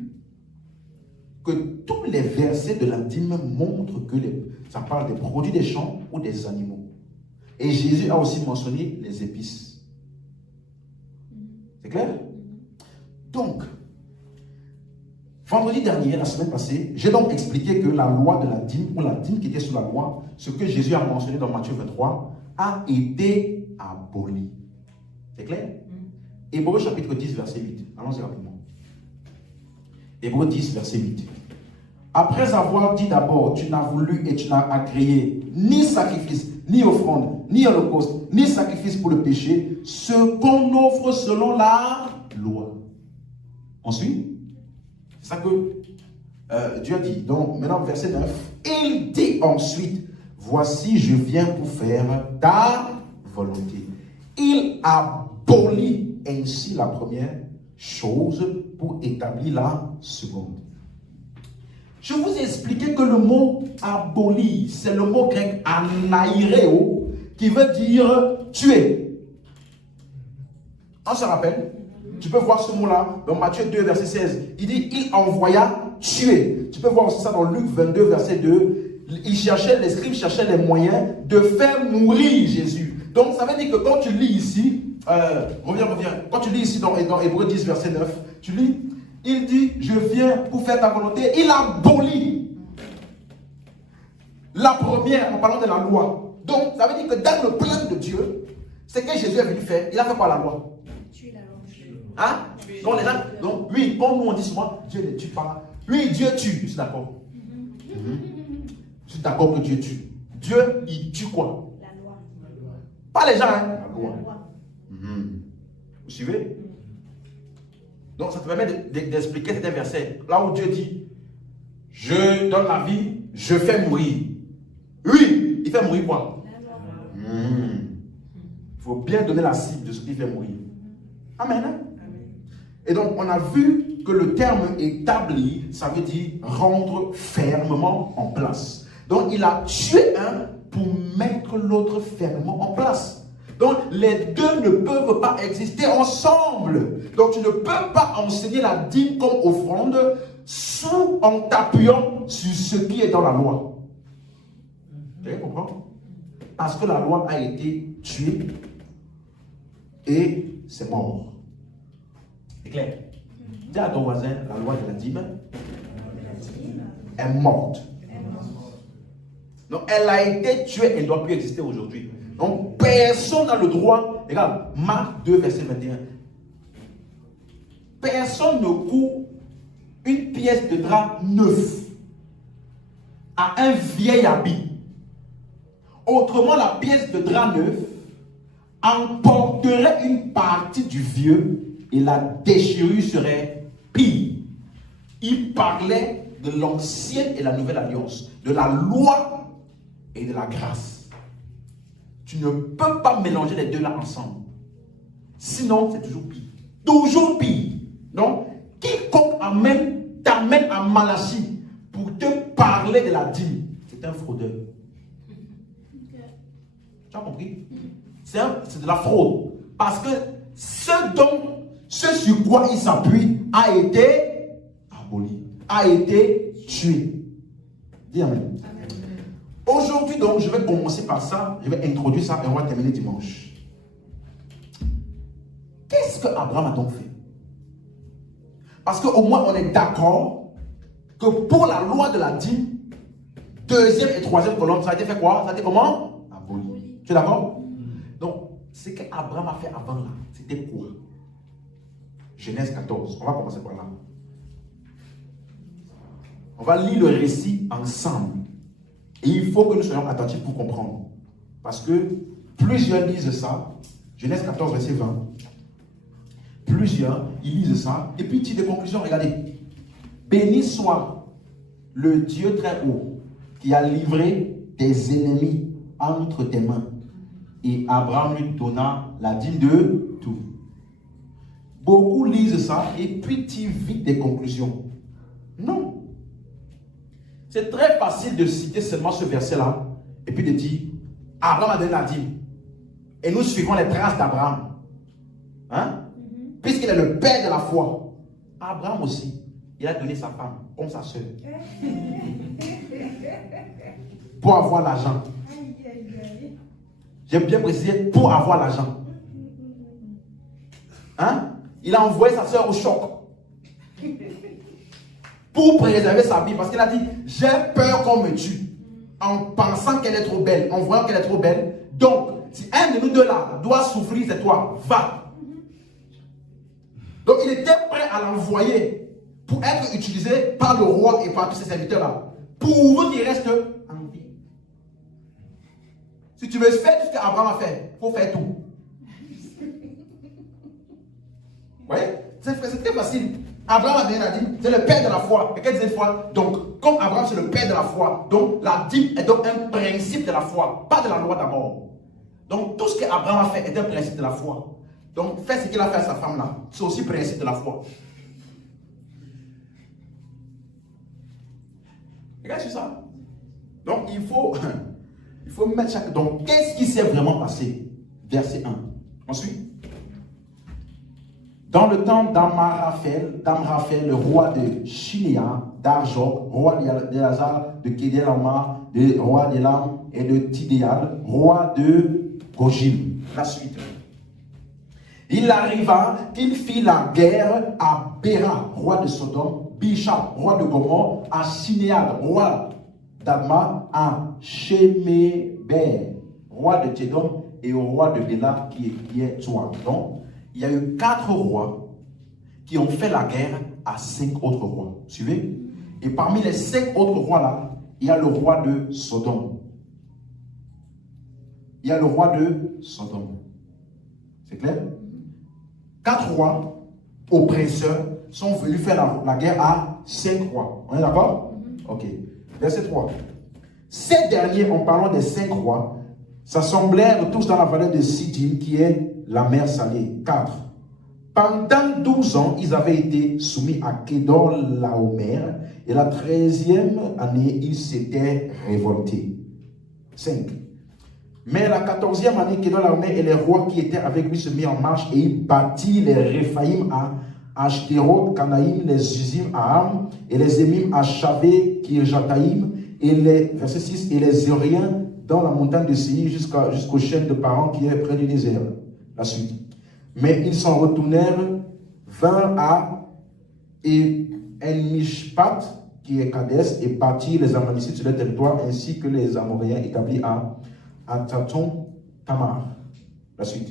que tous les versets de la dîme montrent que ça parle des produits des champs ou des animaux. Et Jésus a aussi mentionné les épices. C'est clair? Donc, vendredi dernier, la semaine passée, j'ai donc expliqué que la loi de la dîme, ou la dîme qui était sous la loi, ce que Jésus a mentionné dans Matthieu 23, a été aboli. C'est clair? Hébreux chapitre 10, verset 8. Allons-y rapidement. Hébreux 10, verset 8. Après avoir dit d'abord, tu n'as voulu et tu n'as agréé ni sacrifice, ni offrande, ni holocauste, ni sacrifice pour le péché, ce qu'on offre selon la loi. On suit? C'est ça que Dieu a dit. Donc, maintenant, verset 9. Il dit ensuite, voici, je viens pour faire ta volonté. Il abolit ainsi la première chose pour établir la seconde. Je vous ai expliqué que le mot abolir, c'est le mot grec anaireo, qui veut dire tuer. On se rappelle? Tu peux voir ce mot-là dans Matthieu 2, verset 16. Il dit, il envoya tuer. Tu peux voir aussi ça dans Luc 22, verset 2. Les scribes cherchaient les moyens de faire mourir Jésus. Donc ça veut dire que quand tu lis ici, reviens. Quand tu lis ici dans Hébreux 10, verset 9, tu lis, il dit, je viens pour faire ta volonté. Il abolit la première en parlant de la loi. Donc, ça veut dire que dans le plan de Dieu, c'est que Jésus est venu faire. Il a fait quoi la loi? Tuer la loi. Hein? Donc, les gens, donc, oui, quand nous on dit souvent, Dieu ne tue pas. Oui, Dieu tue. Je suis d'accord. Je suis d'accord que Dieu tue. Dieu, il tue quoi? La loi. Pas les gens, hein? La La loi. loi. Vous suivez? Donc, ça te permet d'expliquer cet verset. Là où Dieu dit, je donne la vie, je fais mourir. Oui, il fait mourir quoi? La loi. Il faut bien donner la cible de ce qu'il fait mourir. Amen. Et donc, on a vu que le terme établi, ça veut dire rendre fermement en place. Donc, il a tué un pour mettre l'autre fermement en place. Donc, les deux ne peuvent pas exister ensemble. Donc, tu ne peux pas enseigner la dîme comme offrande en t'appuyant sur ce qui est dans la loi. Vous comprenez? Parce que la loi a été tuée et c'est mort. C'est clair? Dis à ton voisin, la loi de la dîme est morte. Donc, elle a été tuée, elle ne doit plus exister aujourd'hui. Donc, personne n'a le droit. Regarde, Marc 2, verset 21. Personne ne coud une pièce de drap neuf à un vieil habit. Autrement, la pièce de drap neuf emporterait une partie du vieux et la déchirure serait pire. Il parlait de l'ancienne et la nouvelle alliance, de la loi et de la grâce. Tu ne peux pas mélanger les deux là ensemble. Sinon, c'est toujours pire. Toujours pire. Donc, quiconque t'amène à Malachie pour te parler de la dîme, c'est un fraudeur. Tu as compris? C'est de la fraude. Parce que ce sur quoi il s'appuie a été aboli, a été tué. Dis amen. Aujourd'hui, donc, je vais commencer par ça, je vais introduire ça et on va terminer dimanche. Qu'est-ce que Abraham a donc fait? Parce qu'au moins, on est d'accord que pour la loi de la dîme, deuxième et troisième colonne, ça a été fait quoi? Ça a été comment? Aboli. Tu es d'accord? Donc, ce qu'Abraham a fait avant là, c'était quoi? Genèse 14. On va commencer par là. On va lire le récit ensemble. Et il faut que nous soyons attentifs pour comprendre. Parce que plusieurs lisent ça. Genèse 14, verset 20. Plusieurs, ils lisent ça, et puis ils tirent des conclusions. Regardez. Béni soit le Dieu très haut qui a livré tes ennemis entre tes mains. Et Abraham lui donna la dîme de tout. Beaucoup lisent ça et puis tirent vite des conclusions. Non. C'est très facile de citer seulement ce verset-là et puis de dire Abraham a donné la dîme. Et nous suivons les traces d'Abraham. Hein? Puisqu'il est le père de la foi. Abraham aussi, il a donné sa femme comme sa soeur. Pour avoir l'argent. J'ai bien précisé, pour avoir l'argent. Hein? Il a envoyé sa soeur au choc. Pour préserver sa vie. Parce qu'il a dit, j'ai peur qu'on me tue. En pensant qu'elle est trop belle. En voyant qu'elle est trop belle. Donc, si un de nous deux là doit souffrir, c'est toi. Va. Donc, il était prêt à l'envoyer pour être utilisé par le roi et par tous ses serviteurs là. Pour qu'il reste en vie. Si tu veux faire tout ce qu'Abraham a fait, il faut faire tout. Vous voyez? C'est très facile. Abraham a donné la dîme, c'est le père de la foi. Et quelle disait foi? Donc, comme Abraham c'est le père de la foi, donc la dîme est donc un principe de la foi, pas de la loi d'abord. Donc, tout ce qu'Abraham a fait est un principe de la foi. Donc, faire ce qu'il a fait à sa femme là, c'est aussi principe de la foi. Regarde sur ça. Donc, il faut mettre chaque. Donc, qu'est-ce qui s'est vraiment passé? Verset 1. Ensuite. Dans le temps d'Amraphel, le roi de Shinéa, d'Arjok, roi d'Elazar, de Kédélamar, roi d'Elam et de Tidéal, roi de Gojim. La suite. Il arriva qu'il fit la guerre à Béra, roi de Sodome, Bisham, roi de Gomorre, à Shinéad, roi d'Adma, à Sheméber, roi de Tchédom, et au roi de Béla, qui est toi. Donc, il y a eu 4 rois qui ont fait la guerre à 5 autres rois. Suivez? Et parmi les 5 autres rois là, il y a le roi de Sodome. Il y a le roi de Sodome. C'est clair? 4 rois oppresseurs sont venus faire la guerre à 5 rois. On est d'accord? Ok. Verset 3. Ces derniers, en parlant des 5 rois, s'assemblèrent tous dans la vallée de Siddim, qui est la mer salée. 4. Pendant 12 ans, ils avaient été soumis à Kedorlaomer, et la 13e année, ils s'étaient révoltés. 5. Mais la 14e année, Kedorlaomer et les rois qui étaient avec lui se mirent en marche, et ils battirent les Réphaïm à Ashterot, Canaïm, les Uzim à Ham, et les Émim à Chavé, Kirjataïm, et les, verset 6, et les Zéoriens dans la montagne de Séir jusqu'au chêne de Paran qui est près du désert. La suite. Mais ils s'en retournèrent, vinrent à En-Mishpat, qui est Kadès, et bâtirent les Amalicites sur le territoire, ainsi que les Amoréens établis à Taton Tamar. La suite.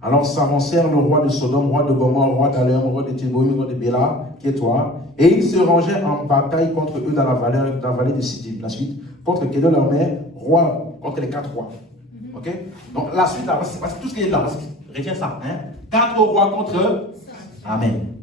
Alors s'avancèrent le roi de Sodome, roi de Gomorre, roi d'Aléum, roi de Théboïm, roi de Béla, qui est toi, et ils se rangèrent en bataille contre eux dans la vallée de Siddim. La suite. Contre Kedorlaomer, roi, contre les 4 rois. Ok? Donc la suite, là, c'est tout ce qui est là. Retiens ça. Hein? 4 rois contre eux. Amen.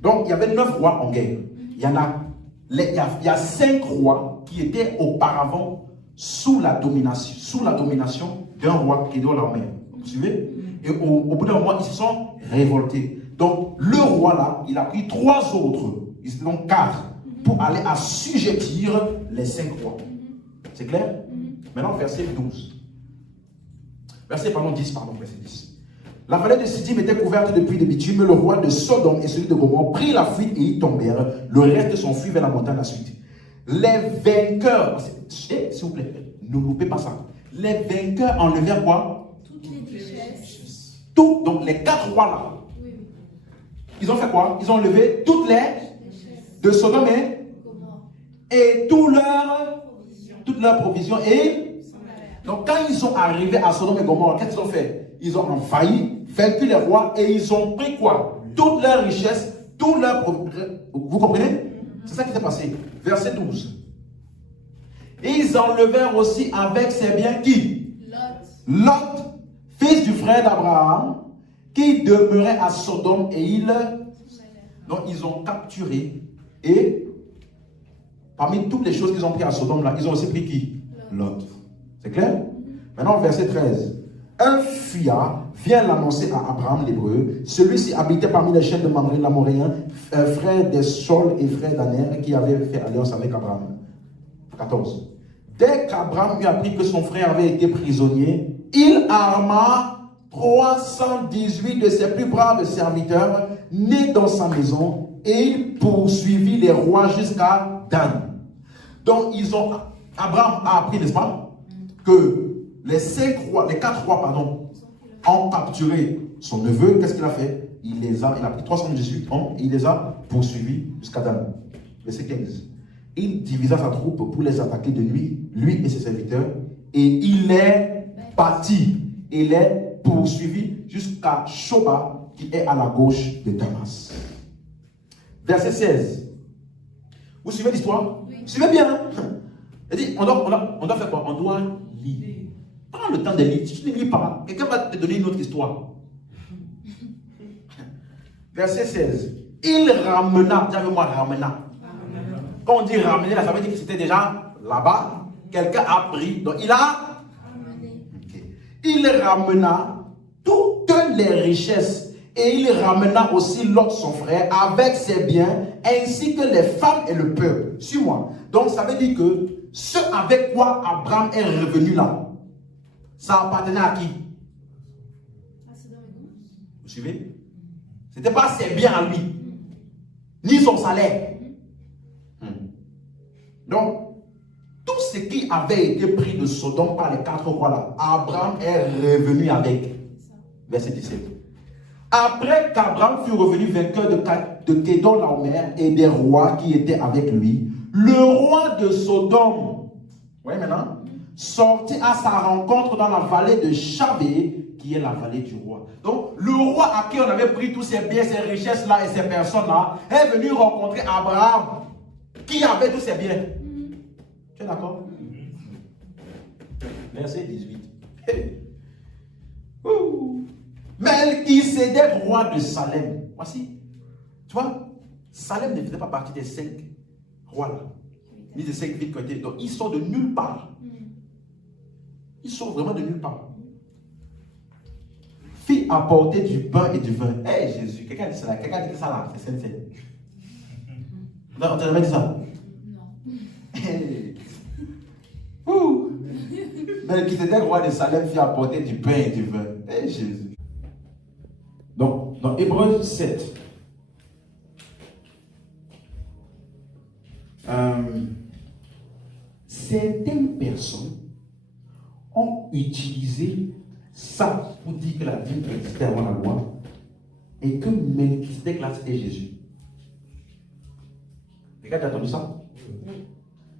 Donc il y avait 9 rois en guerre. Il y a 5 rois qui étaient auparavant sous la domination d'un roi Kedorlaomer. Vous suivez? Et au bout d'un moment, ils se sont révoltés. Donc le roi là, il a pris 3 autres. Ils étaient donc 4 pour aller assujettir les 5 rois. C'est clair? Maintenant, verset 12. Verset 10. La vallée de Siddim était couverte de puits de bitume. Le roi de Sodome et celui de Gomorre prirent la fuite et y tombèrent. Le reste s'enfuit vers la montagne la suite. Les vainqueurs, s'il vous plaît, ne loupez pas ça. Les vainqueurs enlevèrent quoi? Toutes les richesses. Tout, donc les 4 rois là. Oui. Ils ont fait quoi? Ils ont enlevé toutes les de Sodome et toutes leurs provisions. Et donc quand ils sont arrivés à Sodome et Gomorre, qu'est-ce qu'ils ont fait? Ils ont envahi, vaincu les rois et ils ont pris quoi? Toutes leurs richesses, toutes leurs provisions. Vous comprenez? C'est ça qui s'est passé. Verset 12. Et ils enlevèrent aussi avec ses biens qui? Lot, fils du frère d'Abraham, qui demeurait à Sodome, et donc ils ont capturé, et parmi toutes les choses qu'ils ont pris à Sodome, là, ils ont aussi pris qui? Lot. C'est clair? Maintenant, verset 13. Un fuyard vient l'annoncer à Abraham l'Hébreu. Celui-ci habitait parmi les chaînes de Mamré, l'Amoréen, frère d'Eschol et frère d'Aner, qui avait fait alliance avec Abraham. 14. Dès qu'Abraham eut appris que son frère avait été prisonnier, il arma 318 de ses plus braves serviteurs nés dans sa maison, et il poursuivit les rois jusqu'à Dan. Donc Abraham a appris, n'est-ce pas, que les 4 rois, ont capturé son neveu. Qu'est-ce qu'il a fait? Il a pris 318 hommes et il les a poursuivis jusqu'à Dan. Verset 15. Il divisa sa troupe pour les attaquer de nuit, lui et ses serviteurs, et il est parti. Il est poursuivi jusqu'à Shoba, qui est à la gauche de Damas. Verset 16. Vous suivez l'histoire? Oui. Vous suivez bien, hein? Il dit, on doit faire quoi? On doit lire. Prends le temps de lire. Si tu ne lis pas, quelqu'un va te donner une autre histoire. Verset 16. Il ramena, dis avec moi, ramena. Quand on dit ramener, là, ça veut dire que c'était déjà là-bas. Quelqu'un a pris, donc il a ramené. Okay. Il ramena toutes les richesses, et il ramena aussi Lot, son frère, avec ses biens, ainsi que les femmes et le peuple. Suis-moi. Donc ça veut dire que ce avec quoi Abraham est revenu là, ça appartenait à qui? Vous suivez? Ce n'était pas ses biens à lui, ni son salaire. Donc, tout ce qui avait été pris de Sodome par les 4 rois là, Abraham est revenu avec. Verset 17. Après qu'Abraham fut revenu vainqueur de Kédorlaomer et des rois qui étaient avec lui, le roi de Sodome, voyez maintenant, sortit à sa rencontre dans la vallée de Chavé, qui est la vallée du roi. Donc, le roi à qui on avait pris tous ses biens, ses richesses là et ces personnes là, est venu rencontrer Abraham, qui avait tous ses biens. Tu es d'accord? Verset 18. Melchisédek, roi de Salem. Voici. Tu vois, Salem ne faisait pas partie des 5 rois là, ni des 5 villes qui ont été. Donc, ils sont de nulle part. Ils sont vraiment de nulle part. Fit apporter du pain et du vin. Hé Jésus, quelqu'un dit ça là. Quelqu'un dit ça là. C'est sincère. Non, on t'a jamais dit ça? Non. Melchisédek, roi de Salem, fit apporter du pain et du vin. Hé Jésus. Donc, dans Hébreux 7, certaines personnes ont utilisé ça pour dire que la dîme existait avant la loi et que Melchisédek là c'était Jésus. Quelqu'un a entendu ça?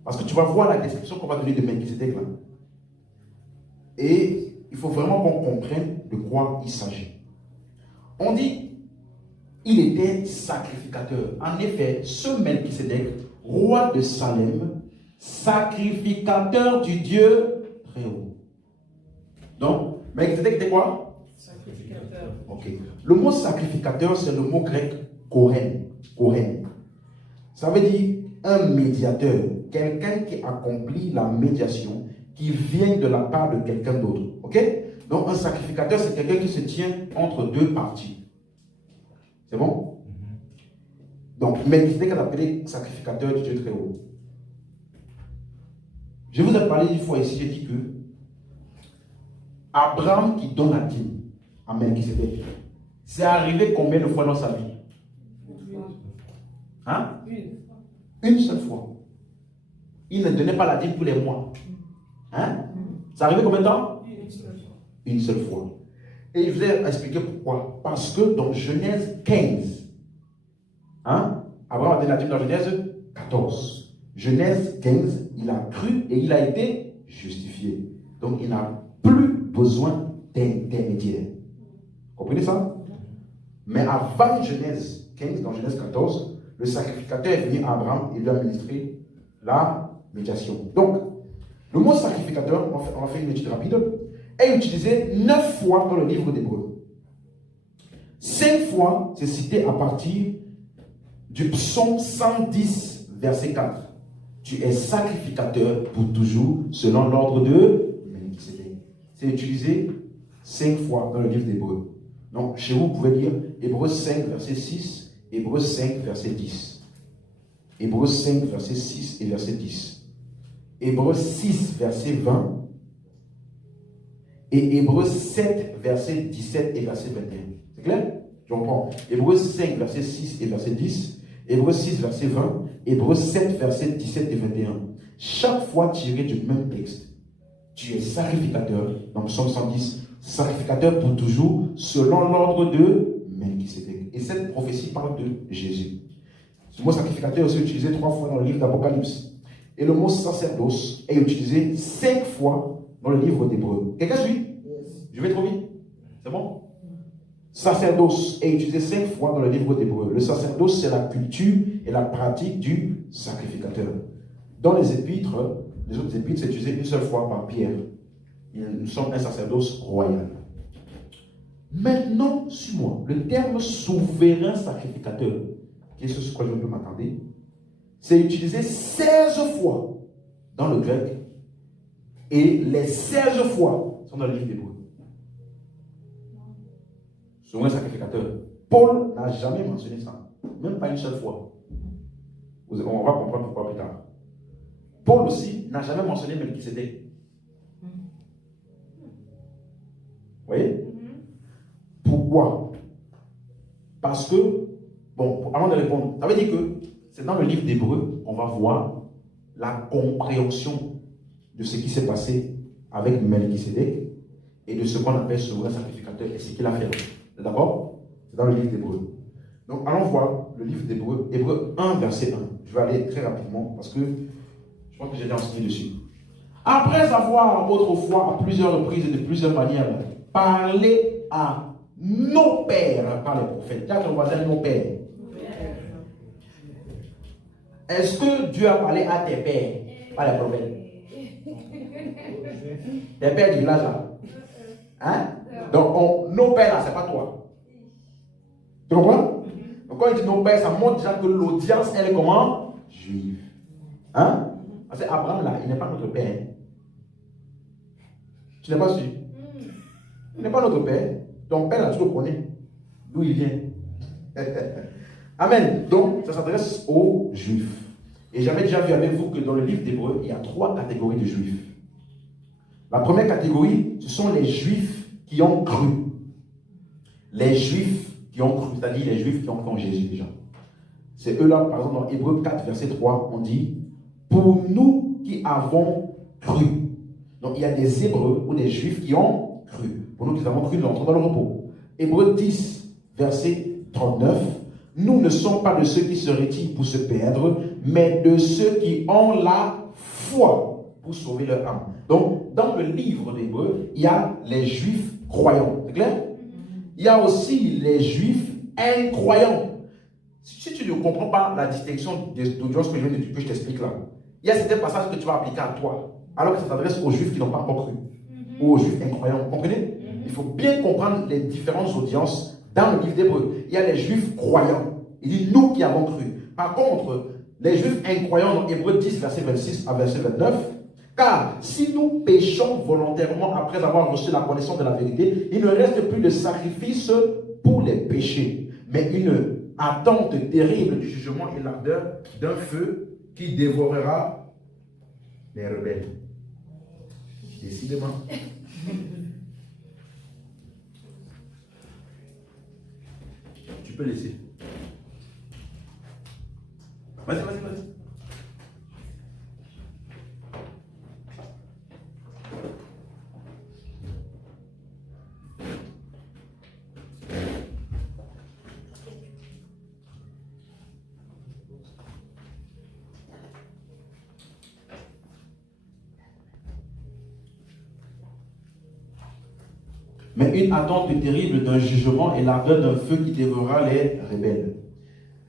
Parce que tu vas voir la description qu'on va donner de Melchisédek là. Et il faut vraiment qu'on comprenne de quoi il s'agit. On dit, il était sacrificateur. En effet, ce Melchisédek, roi de Salem, sacrificateur du Dieu très haut. Donc, Melchisédek était quoi? Sacrificateur. Ok. Le mot sacrificateur, c'est le mot grec kohen. Kohen. Ça veut dire un médiateur, quelqu'un qui accomplit la médiation, qui vient de la part de quelqu'un d'autre. Ok? Donc, un sacrificateur, c'est quelqu'un qui se tient entre deux parties. C'est bon? Donc, Melchisédek est appelé sacrificateur du Dieu très haut. Je vous ai parlé une fois ici, j'ai dit que Abraham qui donne la dîme à Melchisédek, c'est arrivé combien de fois dans sa vie? Hein? Une seule fois. Il ne donnait pas la dîme tous les mois. Hein? C'est arrivé combien de temps? Une seule fois. Et je vous ai expliqué pourquoi. Parce que dans Genèse 15, hein, Abraham a donné la dîme dans Genèse 14. Genèse 15, il a cru et il a été justifié. Donc il n'a plus besoin d'intermédiaire. Comprenez ça? Mais avant Genèse 15, dans Genèse 14, le sacrificateur est venu à Abraham et lui a ministré la médiation. Donc, le mot sacrificateur, on va faire une étude rapide. est utilisé 9 fois dans le livre d'Hébreux. 5 fois, c'est cité à partir du psaume 110, verset 4. Tu es sacrificateur pour toujours, selon l'ordre de Melchisédek. C'est utilisé 5 fois dans le livre d'Hébreux. Donc, chez vous, vous pouvez lire Hébreux 5, verset 6, Hébreux 5, verset 10. Hébreux 5, verset 6 et verset 10. Hébreux 6, verset 20. Et Hébreux 7, verset 17 et verset 21. C'est clair? Je reprends. Hébreux 5, verset 6 et verset 10. Hébreux 6, verset 20. Hébreux 7, verset 17 et 21. Chaque fois tiré du même texte. Tu es sacrificateur, dans le psaume 110, sacrificateur pour toujours, selon l'ordre de Melchisédek. Et cette prophétie parle de Jésus. Ce mot sacrificateur est aussi utilisé 3 fois dans le livre d'Apocalypse. Et le mot sacerdoce est utilisé 5 fois dans le livre d'Hébreux. Quelqu'un suit? Je vais trop vite. C'est bon? Sacerdoce est utilisé 5 fois dans le livre d'Hébreux. Le sacerdoce, c'est la culture et la pratique du sacrificateur. Dans les épîtres, les autres épîtres, c'est utilisé une seule fois par Pierre. Nous sommes un sacerdoce royal. Maintenant, suis-moi. Le terme souverain sacrificateur, qui est ce sur quoi je peux m'attendre, c'est utilisé 16 fois dans le grec. Et les 16 fois sont dans le livre d'Hébreux. Souverain sacrificateur. Paul n'a jamais mentionné ça. Même pas une seule fois. On va comprendre pourquoi plus tard. Paul aussi n'a jamais mentionné Melchisédek. Vous voyez? Pourquoi? Parce que, bon, avant de répondre, ça veut dire que c'est dans le livre d'Hébreux qu'on va voir la compréhension de ce qui s'est passé avec Melchisédek et de ce qu'on appelle souverain sacrificateur et ce qu'il a fait. D'accord? C'est dans le livre d'Hébreux. Donc, allons voir le livre d'Hébreux, Hébreux 1, verset 1. Je vais aller très rapidement parce que je pense que j'ai enseigné dessus. Après avoir autrefois, à plusieurs reprises et de plusieurs manières, parlé à nos pères par les prophètes. Là, ton voisin, nos pères. Est-ce que Dieu a parlé à tes pères par les prophètes? Tes pères du village là. Hein? Donc, nos pères là, c'est pas toi. Tu comprends? Donc, quand il dit nos pères, ça montre déjà que l'audience, elle est comment? Juive. Hein? Parce qu'Abraham là, il n'est pas notre père. Tu n'es pas sûr? Il n'est pas notre père. Ton père là, tu le connais. D'où il vient. Amen. Donc, ça s'adresse aux Juifs. Et j'avais déjà vu avec vous que dans le livre d'Hébreux, il y a 3 catégories de Juifs. La première catégorie, ce sont les Juifs qui ont cru. Les Juifs qui ont cru, c'est-à-dire les Juifs qui ont cru en Jésus déjà. C'est eux là, par exemple, dans Hébreux 4, verset 3, on dit « Pour nous qui avons cru ». Donc, il y a des Hébreux ou des Juifs qui ont cru. Pour nous qui avons cru, nous entrons dans le repos. Hébreux 10, verset 39. Nous ne sommes pas de ceux qui se retirent pour se perdre, mais de ceux qui ont la foi pour sauver leur âme. Donc, dans le livre d'Hébreux, il y a les Juifs croyants. C'est clair? Il y a aussi les Juifs incroyants. Si tu ne comprends pas la distinction d'audience que je t'explique là, il y a certains passages que tu vas appliquer à toi, alors que ça s'adresse aux Juifs qui n'ont pas encore cru, ou aux Juifs incroyants. Vous comprenez? Il faut bien comprendre les différentes audiences dans le livre d'Hébreux. Il y a les Juifs croyants. Il dit nous qui avons cru. Par contre, les Juifs incroyants dans Hébreux 10, verset 26 à verset 29, car si nous péchons volontairement après avoir reçu la connaissance de la vérité, il ne reste plus de sacrifice pour les péchés, mais une attente terrible du jugement et l'ardeur d'un feu qui dévorera les rebelles. Décidément. Tu peux laisser. Vas-y. Mais une attente terrible d'un jugement et l'ardeur d'un feu qui dévorera les rebelles.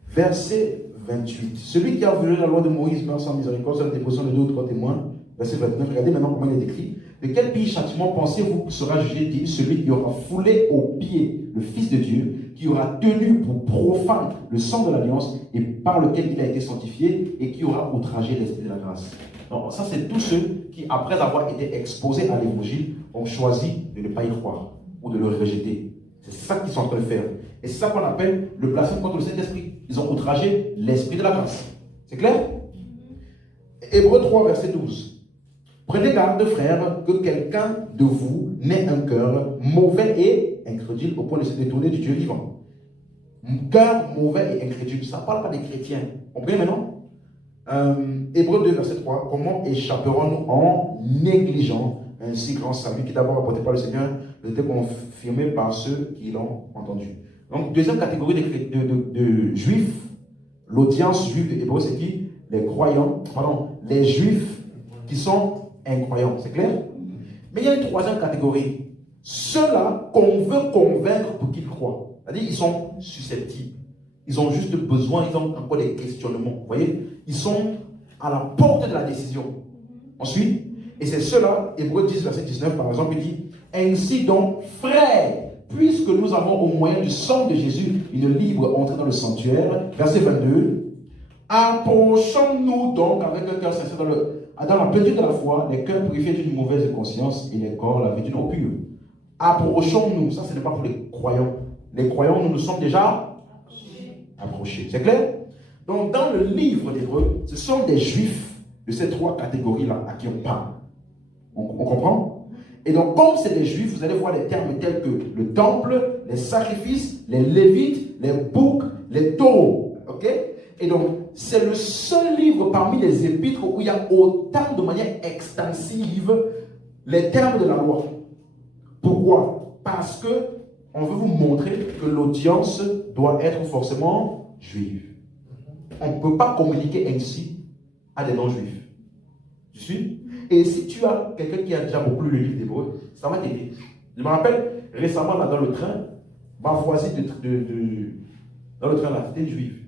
Verset 28. Celui qui a violé la loi de Moïse meurt sans miséricorde, seule déposition de 2 ou 3 témoins. Verset 29. Regardez maintenant comment il est écrit. De quel pire châtiment pensez-vous que sera jugé digne celui qui aura foulé aux pieds le Fils de Dieu, qui aura tenu pour profane le sang de l'alliance et par lequel il a été sanctifié et qui aura outragé l'Esprit de la grâce. Donc ça, c'est tous ceux qui, après avoir été exposés à l'évangile, ont choisi de ne pas y croire ou de le rejeter. C'est ça qu'ils sont en train de faire. Et c'est ça qu'on appelle le blasphème contre le Saint-Esprit. Ils ont outragé l'Esprit de la grâce. C'est clair? Hébreux 3, verset 12. Prenez garde, frères, que quelqu'un de vous n'ait un cœur mauvais et incrédule au point de se détourner du Dieu vivant. Un cœur mauvais et incrédule, ça ne parle pas des chrétiens. On comprend maintenant? Hébreux 2, verset 3. Comment échapperons-nous en négligeant un si grand salut qui d'abord apporté par le Seigneur, était confirmé par ceux qui l'ont entendu. Donc, deuxième catégorie de juifs, l'audience juive de Hébreux, c'est qui? Les croyants, pardon, les juifs qui sont incroyants, c'est clair? Mais il y a une troisième catégorie. Ceux-là qu'on veut convaincre pour qu'ils croient. C'est-à-dire ils sont susceptibles. Ils ont juste besoin, ils ont encore des questionnements. Vous voyez? Ils sont à la porte de la décision. Ensuite, et c'est ceux-là, Hébreux 10, verset 19, par exemple, il dit: ainsi donc, frères, puisque nous avons au moyen du sang de Jésus une libre entrée dans le sanctuaire, verset 22, approchons-nous donc avec un cœur sincère dans la plénitude de la foi, les cœurs purifiés d'une mauvaise conscience et les corps lavés d'une eau pure. Approchons-nous, ça ce n'est pas pour les croyants. Les croyants, nous nous sommes déjà approchés. C'est clair? Donc dans le livre d'Hébreux, ce sont des juifs de ces trois catégories-là à qui on parle. On comprend? Et donc comme c'est des juifs, vous allez voir des termes tels que le temple, les sacrifices, les lévites, les boucs, les taureaux. Ok? Et donc c'est le seul livre parmi les épîtres où il y a autant de manière extensive les termes de la loi. Pourquoi? Parce que on veut vous montrer que l'audience doit être forcément juive. On ne peut pas communiquer ainsi à des non-juifs. Tu suis? Et si tu as quelqu'un qui a déjà beaucoup lu le livre d'Hébreux, ça va t'aider. Je me rappelle récemment là, dans le train, ma voisine dans le train là, c'était une juive.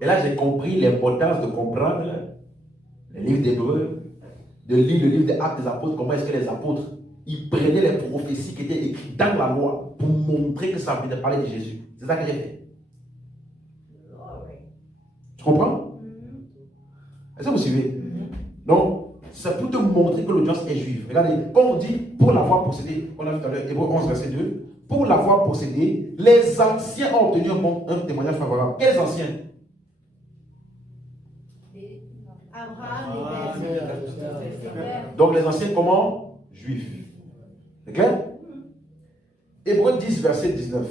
Et là, j'ai compris l'importance de comprendre le livre d'Hébreux, de lire le livre des Actes des Apôtres, comment est-ce que les apôtres, ils prenaient les prophéties qui étaient écrites dans la loi pour montrer que ça venait parler de Jésus. C'est ça que j'ai fait. Tu comprends? Est-ce que vous suivez? Donc, c'est pour te montrer que l'audience est juive. Regardez, quand on dit pour l'avoir possédé, on a vu tout à l'heure, Hébreux 11, verset 2, pour l'avoir possédé, les anciens ont obtenu un témoignage favorable. Quels anciens? Donc les anciens comment? Juifs. C'est clair? Hébreux 10, verset 19.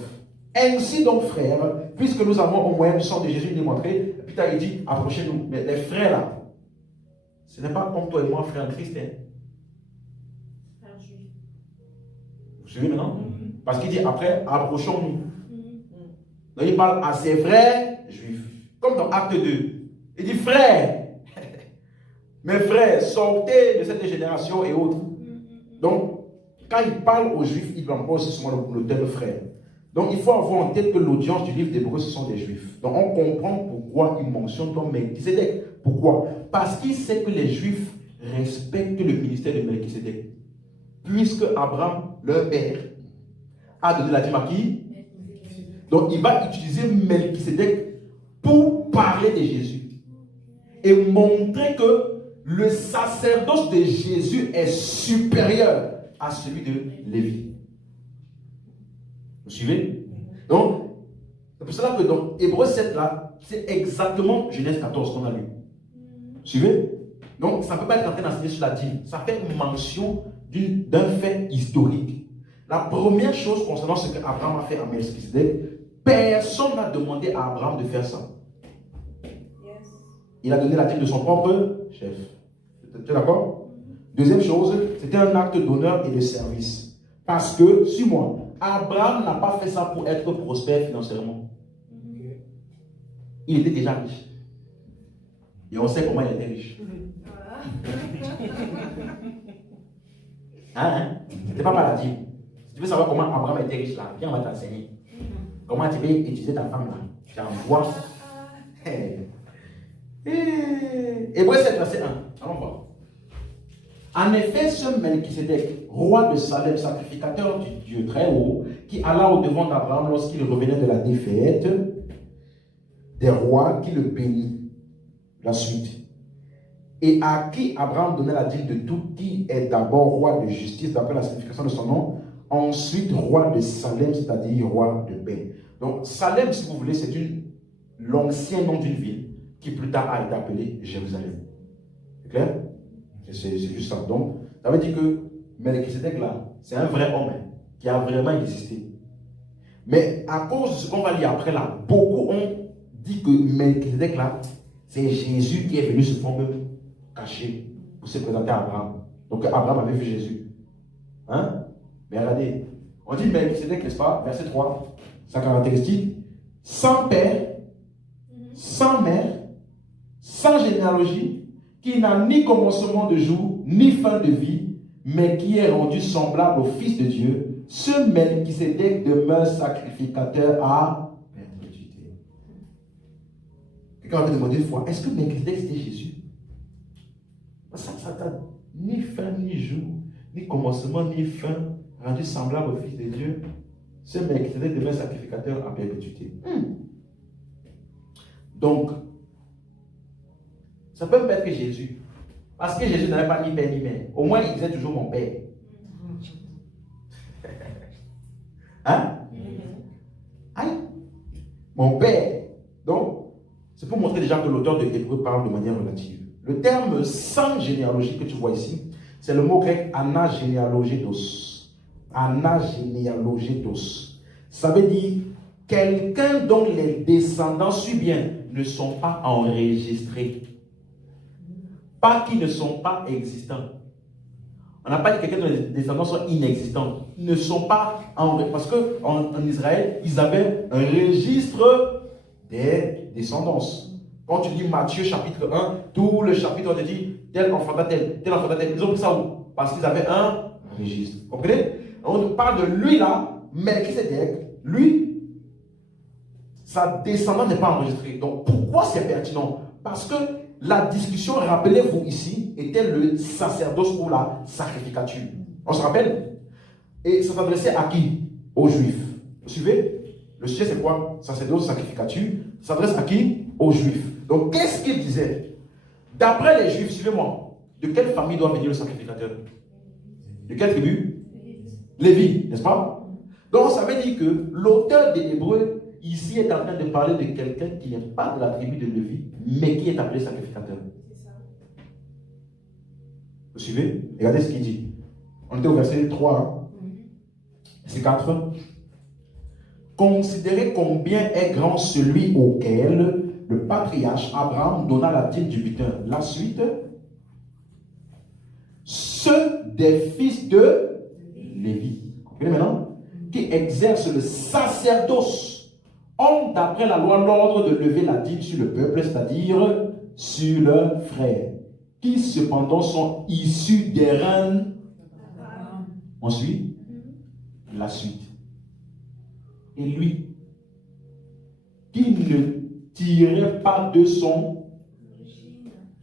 Ainsi donc, frères, puisque nous avons au moyen du sang de Jésus démontré, puis il dit, approchez-nous. Mais les frères là, ce n'est pas comme toi et moi, frères en Christ. Vous suivez maintenant? Parce qu'il dit après, approchons-nous. Donc il parle à ses frères juifs. Comme dans Acte 2. Il dit, frères, mes frères, sortez de cette génération et autres. Donc, quand il parle aux juifs, il emploie aussi souvent le terme frère. Donc, il faut avoir en tête que l'audience du livre d'Hébreux, ce sont des juifs. Donc, on comprend pourquoi il mentionne comme Melchisédek. Pourquoi? Parce qu'il sait que les juifs respectent le ministère de Melchisédek. Puisque Abraham, leur père, a donné la dîme à qui? Donc, il va utiliser Melchisédek pour parler de Jésus. Et montrer que le sacerdoce de Jésus est supérieur à celui de Lévi. Vous suivez? Donc, c'est pour cela que dans Hébreux 7 là, c'est exactement Genèse 14 qu'on a lu. Vous suivez? Donc, ça ne peut pas être en train d'enseigner sur la dîme. Ça fait mention d'un fait historique. La première chose concernant ce qu'Abraham a fait à Melchisédek, personne n'a demandé à Abraham de faire ça. Il a donné la dîme de son propre chef. Tu es d'accord? Deuxième chose, c'était un acte d'honneur et de service. Parce que, suis-moi, Abraham n'a pas fait ça pour être prospère financièrement. Il était déjà riche. Et on sait comment il était riche. Hein? C'était pas par la dîme. Si tu veux savoir comment Abraham était riche là, viens, on va t'enseigner. Comment tu peux utiliser ta femme là. Tu envoies. Hébreux 7, verset 1. Allons voir. En effet, ce Melchisédek, roi de Salem, sacrificateur du Dieu très haut, qui alla au devant d'Abraham lorsqu'il revenait de la défaite des rois, qui le bénit. La suite. Et à qui Abraham donnait la dîme de tout, qui est d'abord roi de justice, d'après la signification de son nom, ensuite roi de Salem, c'est-à-dire roi de paix. Donc Salem, si vous voulez, c'est l'ancien nom d'une ville qui plus tard a été appelée Jérusalem. C'est clair? C'est juste ça. Donc, ça veut dire que Melchisédek là, c'est un vrai homme qui a vraiment existé. Mais à cause de ce qu'on va lire après là, beaucoup ont dit que Melchisédek là, c'est Jésus qui est venu se forme caché pour se présenter à Abraham. Donc Abraham avait vu Jésus. Hein? Mais regardez, on dit Melchisédek, n'est-ce pas? Verset 3, sa caractéristique, sans père, sans mère, sans généalogie, qui n'a ni commencement de jour, ni fin de vie, mais qui est rendu semblable au Fils de Dieu, ce Melchisédek demeure sacrificateur à perpétuité. Quelqu'un avait demandé une fois, est-ce que Melchisédek c'était Jésus? Ça n'a ni fin, ni jour, ni commencement, ni fin, rendu semblable au Fils de Dieu. Ce Melchisédek demeure sacrificateur à perpétuité. Donc, ça peut être que Jésus. Parce que Jésus n'avait pas ni père ni mère. Au moins, il disait toujours mon père. Hein? Aïe. Mon père. Donc, c'est pour montrer déjà que l'auteur de Hébreux parle de manière relative. Le terme sans généalogie que tu vois ici, c'est le mot grec anagénéalogetos. Anagénéalogetos. Ça veut dire quelqu'un dont les descendants, suis bien, ne sont pas enregistrés. Pas qui ne sont pas existants. On n'a pas dit quelqu'un dont les descendants sont inexistants. Ils ne sont pas enregistrés. Parce qu'en Israël, ils avaient un registre des descendances. Quand tu lis Matthieu chapitre 1, tout le chapitre, on te dit tel enfanta tel, tel enfanta tel. Ils ont pris ça où? Parce qu'ils avaient un registre. Vous comprenez? On parle de lui là, Melchisédek, lui, sa descendance n'est pas enregistrée. Donc pourquoi c'est pertinent? Parce que la discussion, rappelez-vous ici, était le sacerdoce ou la sacrificature. On se rappelle? Et ça s'adressait à qui? Aux Juifs. Vous suivez? Le sujet c'est quoi? Sacerdoce, sacrificature. Ça s'adresse à qui? Aux Juifs. Donc qu'est-ce qu'il disait? D'après les Juifs, suivez-moi, de quelle famille doit venir le sacrificateur? De quelle tribu? Lévi, n'est-ce pas? Donc ça veut dire que l'auteur des Hébreux ici est en train de parler de quelqu'un qui n'est pas de la tribu de Lévi, mais qui est appelé sacrificateur. Vous suivez? Regardez ce qu'il dit. On était au verset 3, verset 4. Considérez combien est grand celui auquel le patriarche Abraham donna la dîme du butin. La suite. Ceux des fils de Lévi. Vous comprenez maintenant? Qui exercent le sacerdoce ont d'après la loi l'ordre de lever la dîme sur le peuple, c'est-à-dire sur leurs frères, qui cependant sont issus des reines. Ensuite, la suite. Et lui, qui ne tirait pas de son,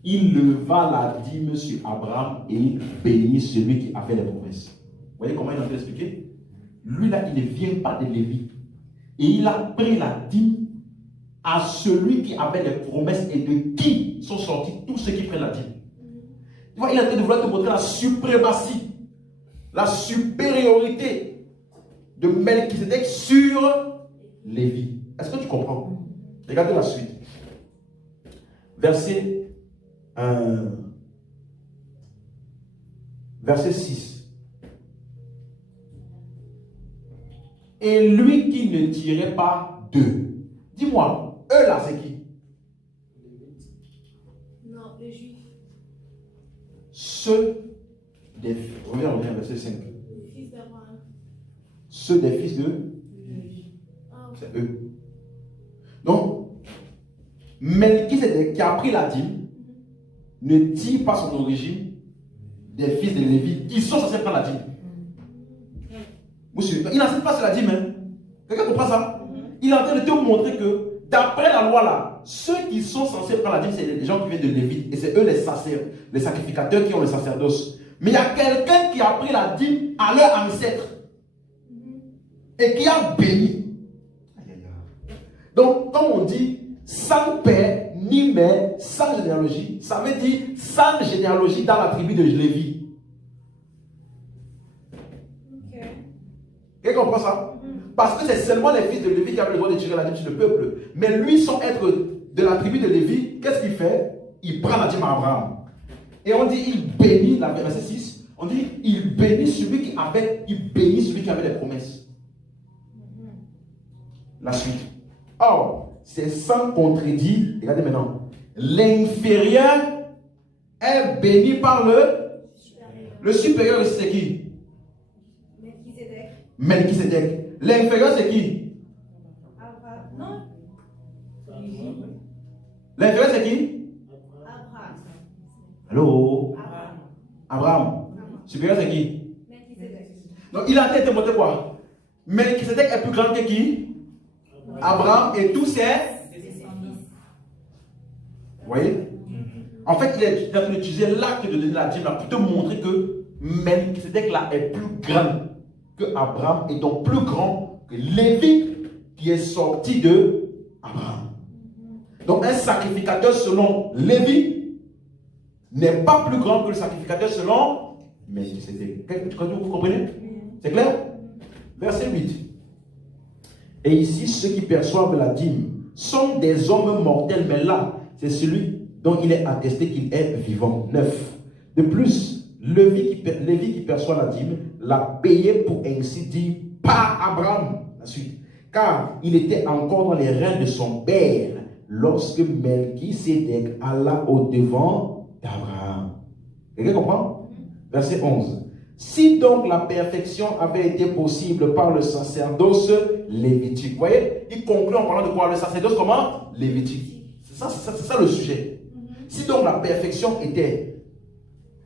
il leva la dîme sur Abraham et il bénit celui qui a fait les promesses. Vous voyez comment il a fait expliquer? Lui là, il ne vient pas de Lévi. Et il a pris la dîme à celui qui avait les promesses et de qui sont sortis tous ceux qui prennent la dîme. Tu vois, il est en train de vouloir te montrer la suprématie, la supériorité de Melchisédek sur Lévi. Est-ce que tu comprends? Regardez la suite. Verset 6. Et lui qui ne tirait pas d'eux. Dis-moi, eux là, c'est qui? Non, les Juifs. Ceux des... Reviens, verset 5. Les fils d'Abraham. Ceux des fils de... Ah, ok. C'est eux. Donc, Melchisédek qui a pris la dîme ne tire pas son origine des fils de Lévi qui sont censés prendre la dîme. Monsieur, il n'insiste pas sur la dîme. Hein? Quelqu'un comprend ça? Il est en train de te montrer que d'après la loi là, ceux qui sont censés prendre la dîme, c'est les gens qui viennent de Lévi. Et c'est eux les sacerdotes, les sacrificateurs qui ont le sacerdoce. Mais il y a quelqu'un qui a pris la dîme à leur ancêtre et qui a béni. Donc, quand on dit sans père, ni mère, sans généalogie, ça veut dire sans généalogie dans la tribu de Lévi. Quelqu'un comprend ça? Parce que c'est seulement les fils de Lévi qui avaient le droit de tirer la dîme sur le peuple. Mais lui, sans être de la tribu de Lévi, qu'est-ce qu'il fait? Il prend la dîme à Abraham. Et on dit, il bénit, la verset 6, on dit, il bénit celui qui avait les promesses. La suite. Or, c'est sans contredit. Regardez maintenant. L'inférieur est béni par le supérieur, c'est qui? Melchisedec. L'inférieur, c'est qui? Non. L'inférieur, c'est qui? Abraham. Allô? Abraham. Supérieur, c'est qui? Donc, il a été monté quoi? Melchisedec est plus grand que qui? Abraham et tous ses. Vous voyez? En fait, il est en train d'utiliser l'acte de donner la dîme pour te montrer que Melchisedec là est plus grand que Abraham et donc plus grand que Lévi qui est sorti de Abraham. Donc un sacrificateur selon Lévi n'est pas plus grand que le sacrificateur selon Melchisedec. Vous comprenez? C'est clair? Verset 8. Et ici, ceux qui perçoivent la dîme sont des hommes mortels, mais là, c'est celui dont il est attesté qu'il est vivant. 9. De plus, Lévi qui perçoit la dîme l'a payé pour ainsi dire par Abraham. La suite. Car il était encore dans les reins de son père lorsque Melchisedec alla au devant d'Abraham. Quelqu'un comprend? Verset 11. Si donc la perfection avait été possible par le sacerdoce lévitique, vous voyez, il conclut en parlant de quoi? Le sacerdoce comment? Lévitique. C'est ça le sujet. Si donc la perfection était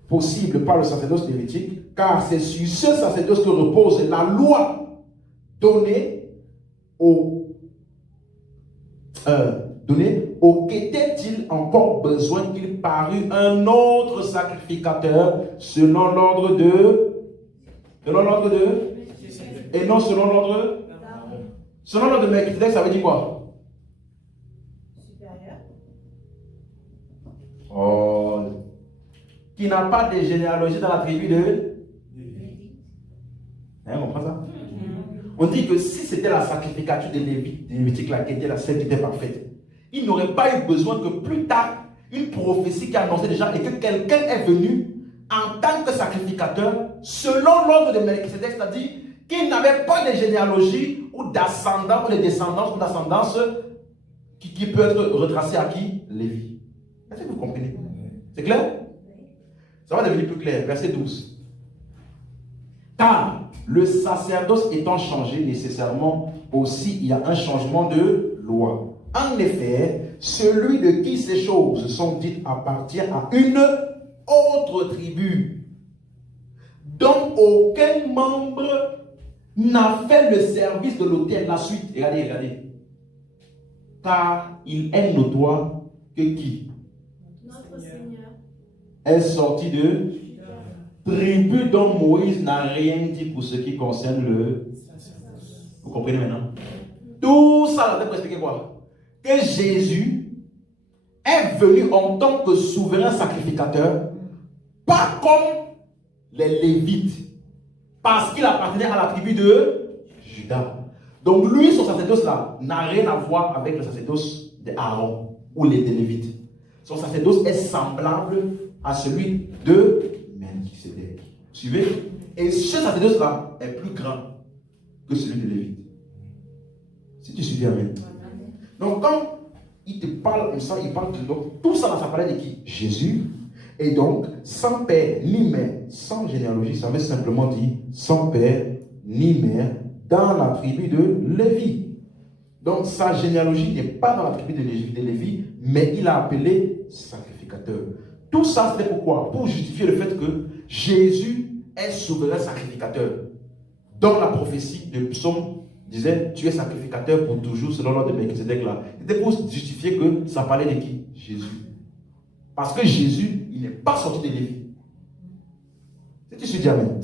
possible par le sacerdoce lévitique, car c'est sur ce sacerdoce que repose la loi donnée qu'était-il encore besoin qu'il parût un autre sacrificateur selon l'ordre de et non selon l'ordre de Melchisedec, ça veut dire quoi? Supérieur. Oh, qui n'a pas de généalogie dans la tribu de on comprend ça? On dit que si c'était la sacrificature de Lévitique là qui était la celle qui était parfaite, il n'aurait pas eu besoin que plus tard, une prophétie qui annonçait déjà et que quelqu'un est venu en tant que sacrificateur selon l'ordre de Melchisedec, c'est-à-dire qu'il n'avait pas de généalogie ou d'ascendance ou de descendance ou d'ascendance qui peut être retracée à qui? Lévi. Est-ce que vous comprenez? C'est clair? Ça va devenir plus clair. Verset 12. Car le sacerdoce étant changé nécessairement aussi, il y a un changement de loi. En effet, celui de qui ces choses sont dites appartient à une autre tribu, dont aucun membre n'a fait le service de l'autel. La suite, regardez. Car il est notoire que qui? Notre Seigneur est sorti de tribu dont Moïse n'a rien dit pour ce qui concerne le. Vous comprenez maintenant? Tout ça, là, pour expliquer quoi? Que Jésus est venu en tant que souverain sacrificateur, pas comme les Lévites, parce qu'il appartenait à la tribu de Juda. Donc lui, son sacerdoce là, n'a rien à voir avec le sacerdoce d'Aaron ou les Lévites. Son sacerdoce est semblable à celui de Melchisedec. Suivez? Et ce sacerdoce là est plus grand que celui de Lévite. Si tu suis bien. Donc quand il te parle comme ça, il parle de donc, tout ça dans sa parole de qui? Jésus. Et donc, sans père ni mère, sans généalogie, ça veut simplement dire sans père ni mère dans la tribu de Lévi. Donc sa généalogie n'est pas dans la tribu de Lévi, mais il a appelé sacrificateur. Tout ça c'est pourquoi? Pour justifier le fait que Jésus est souverain sacrificateur. Dans la prophétie de Psaume disait, tu es sacrificateur pour toujours selon l'ordre de Melchisedec là. C'était pour justifier que ça parlait de qui? Jésus. Parce que Jésus, il n'est pas sorti de Lévi. dis Amen.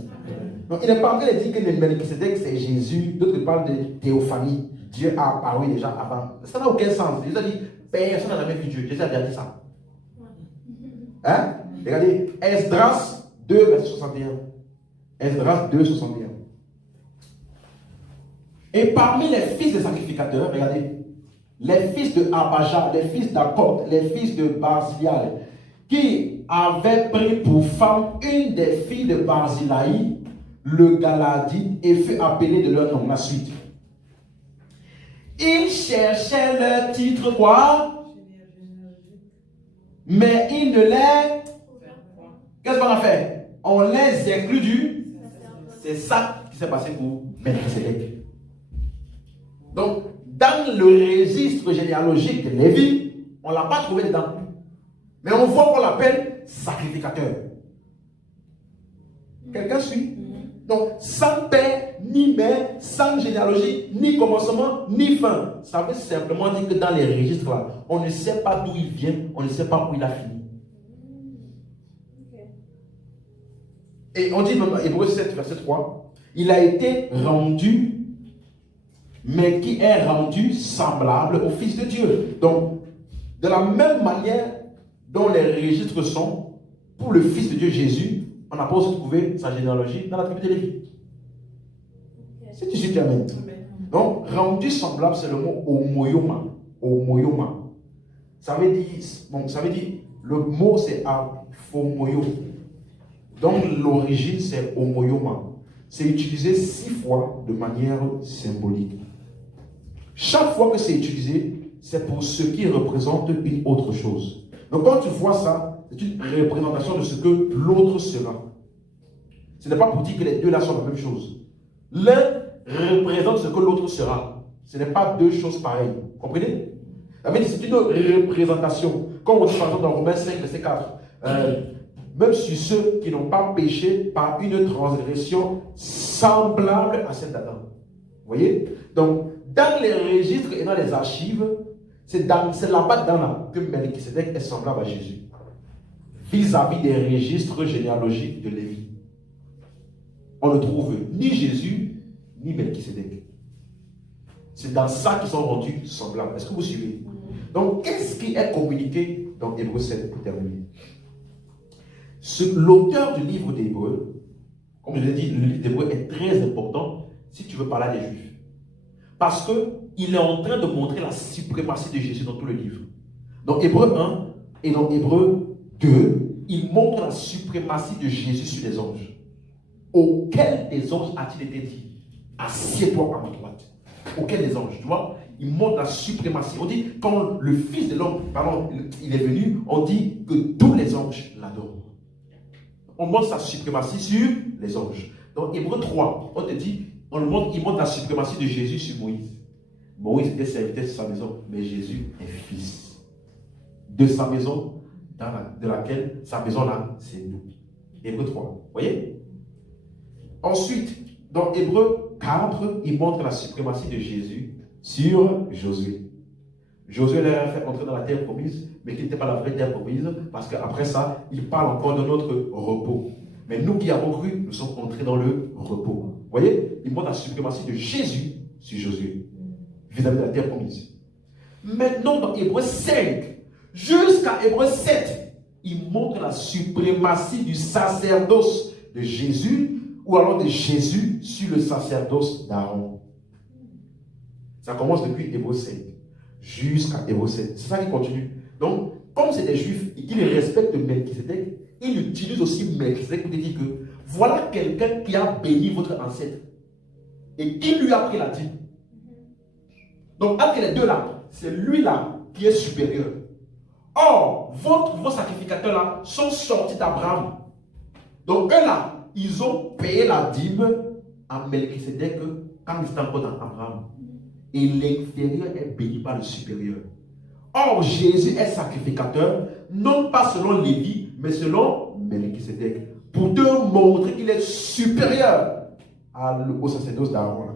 Donc, il n'est pas en train de dire que le Melchisedec c'est Jésus, d'autres parlent de théophanie. Dieu a apparu déjà avant. Ça n'a aucun sens. Jésus a dit, personne n'a jamais vu Dieu. Jésus a déjà dit ça. Hein? Regardez, Esdras 2, verset 61. Esdras 2, 61. Et parmi les fils des sacrificateurs, regardez, les fils de Abijah, les fils d'Akot, les fils de Barzillai, qui avaient pris pour femme une des filles de Barzillai, le Galadite, et fut appelé de leur nom. La suite. Ils cherchaient leur titre quoi? Mais ils ne les... Qu'est-ce qu'on a fait? On les exclut du... C'est ça qui s'est passé pour Melchisedec. Donc, dans le registre généalogique de Lévi, on ne l'a pas trouvé dedans. Mais on voit qu'on l'appelle sacrificateur. Quelqu'un suit? Donc, sans père, ni mère, sans généalogie, ni commencement, ni fin. Ça veut simplement dire que dans les registres là, on ne sait pas d'où il vient, on ne sait pas où il a fini. Et on dit dans Hébreux 7, verset 3, il a été rendu, mais qui est rendu semblable au Fils de Dieu. Donc, de la même manière dont les registres sont, pour le Fils de Dieu Jésus, on n'a pas aussi trouvé sa généalogie dans la tribu de Lévi. C'est du suite, amen. Donc, rendu semblable, c'est le mot homoioma. Homoioma. Ça veut dire, le mot c'est aphomoio. Donc, l'origine c'est homoioma. C'est utilisé 6 fois de manière symbolique. Chaque fois que c'est utilisé, c'est pour ce qui représente une autre chose. Donc, quand tu vois ça, c'est une représentation de ce que l'autre sera. Ce n'est pas pour dire que les deux là sont la même chose. L'un représente ce que l'autre sera. Ce n'est pas deux choses pareilles. Vous comprenez? C'est une représentation. Comme on dit par exemple dans Romains 5, verset 4. Même sur ceux qui n'ont pas péché par une transgression semblable à celle d'Adam. Vous voyez? Donc, dans les registres et dans les archives, c'est là-bas dedans que Melchisedec est semblable à Jésus. Vis-à-vis des registres généalogiques de Lévi. On ne trouve ni Jésus, ni Melchisedec. C'est dans ça qu'ils sont rendus semblables. Est-ce que vous suivez? Donc, qu'est-ce qui est communiqué dans Hébreux 7 pour terminer? L'auteur du livre d'Hébreux, comme je l'ai dit, le livre d'Hébreux est très important si tu veux parler des Juifs. Parce qu'il est en train de montrer la suprématie de Jésus dans tout le livre. Dans Hébreux 1 et dans Hébreux 2, il montre la suprématie de Jésus sur les anges. Auquel des anges a-t-il été dit? Assieds-toi à ma droite. Auquel des anges, tu vois? Il montre la suprématie. On dit, quand le Fils de l'homme, il est venu, on dit que tous les anges l'adorent. On montre sa suprématie sur les anges. Dans Hébreux 3, on te dit, il montre la suprématie de Jésus sur Moïse. Moïse était serviteur de sa maison, mais Jésus est fils de sa maison, de laquelle sa maison là, c'est nous. Hébreux 3. Vous voyez? Ensuite, dans Hébreux 4, il montre la suprématie de Jésus sur Josué. Josué l'a fait entrer dans la terre promise, mais qui n'était pas la vraie terre promise, parce qu'après ça, il parle encore de notre repos. Mais nous qui avons cru, nous sommes entrés dans le repos. Vous voyez? Il montre la suprématie de Jésus sur Josué, vis-à-vis de la terre promise. Maintenant, dans Hébreux 5, jusqu'à Hébreux 7, il montre la suprématie du sacerdoce de Jésus, ou alors de Jésus sur le sacerdoce d'Aaron. Ça commence depuis Hébreux 5 jusqu'à Hébreux 7. C'est ça qui continue. Donc, comme c'est des Juifs et qu'ils respectent Melchisedec, ils utilisent aussi Melchisedec pour dire que voilà quelqu'un qui a béni votre ancêtre et qui lui a pris la dîme. Donc, entre les deux là, c'est lui là qui est supérieur. Or, vos sacrificateurs là sont sortis d'Abraham. Donc, eux là, ils ont payé la dîme à Melchisedec quand ils étaient encore dans Abraham. Et l'inférieur est béni par le supérieur. Or, Jésus est sacrificateur, non pas selon Lévi, mais selon Melchisedec, pour te montrer qu'il est supérieur au sacerdoce d'Aaron,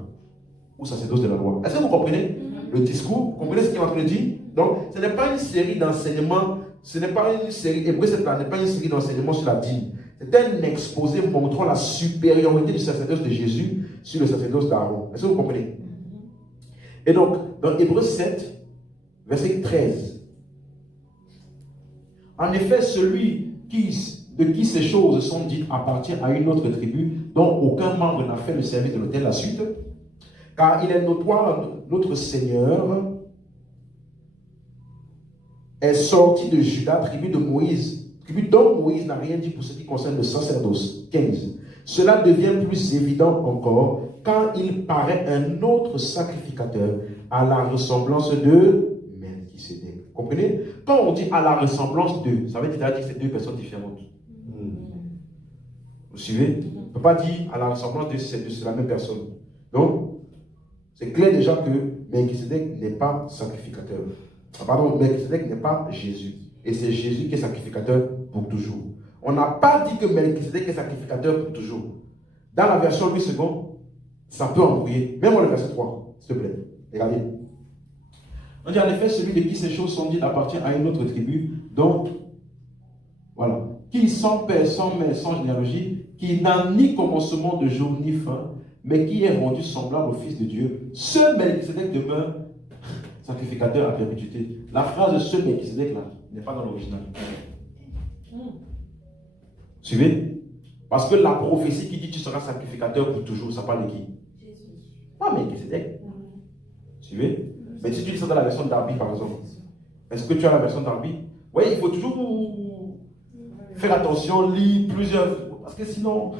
au sacerdoce de la loi. Est-ce que vous comprenez le discours? Vous comprenez ce qu'il est en train de dire? Donc, ce n'est pas une série d'enseignements, ce n'est pas une série, Hébreux 7 n'est pas une série d'enseignements sur la dîme. C'est un exposé montrant la supériorité du sacerdoce de Jésus sur le sacerdoce d'Aaron. Est-ce que vous comprenez? Et donc, dans Hébreux 7, verset 13, en effet, celui de qui ces choses sont dites appartient à une autre tribu dont aucun membre n'a fait le service de l'autel. La suite, car il est notoire, notre Seigneur est sorti de Juda, tribu de Moïse, tribu dont Moïse n'a rien dit pour ce qui concerne le sacerdoce. 15. Cela devient plus évident encore quand il paraît un autre sacrificateur à la ressemblance de Melchisédek. Vous comprenez? Quand on dit à la ressemblance de, ça veut dire que c'est deux personnes différentes. Vous suivez? On ne peut pas dire à la ressemblance de, c'est la même personne. Donc, c'est clair déjà que Melchisédek n'est pas sacrificateur. Pardon, Melchisédek n'est pas Jésus. Et c'est Jésus qui est sacrificateur pour toujours. On n'a pas dit que Melchisédek est sacrificateur pour toujours. Dans la version Louis II, ça peut embrouiller. Même dans le verset 3, s'il te plaît. Regardez. On dit en effet, celui de qui ces choses sont dites appartient à une autre tribu, donc, voilà, qui sans père, sans mère, sans généalogie, qui n'a ni commencement de jour ni fin, mais qui est rendu semblable au Fils de Dieu. Ce Melchisédek demeure sacrificateur à perpétuité. La phrase ce Melchisédek là n'est pas dans l'original. Suivez? Parce que la prophétie qui dit tu seras sacrificateur pour toujours, ça parle de qui? Jésus. Pas Melchisédek. Suivez? Mais si tu lis ça dans la version d'Arby par exemple, est-ce que tu as la version d'Arby? Vous voyez, il faut toujours faire attention, lire plusieurs. Parce que sinon,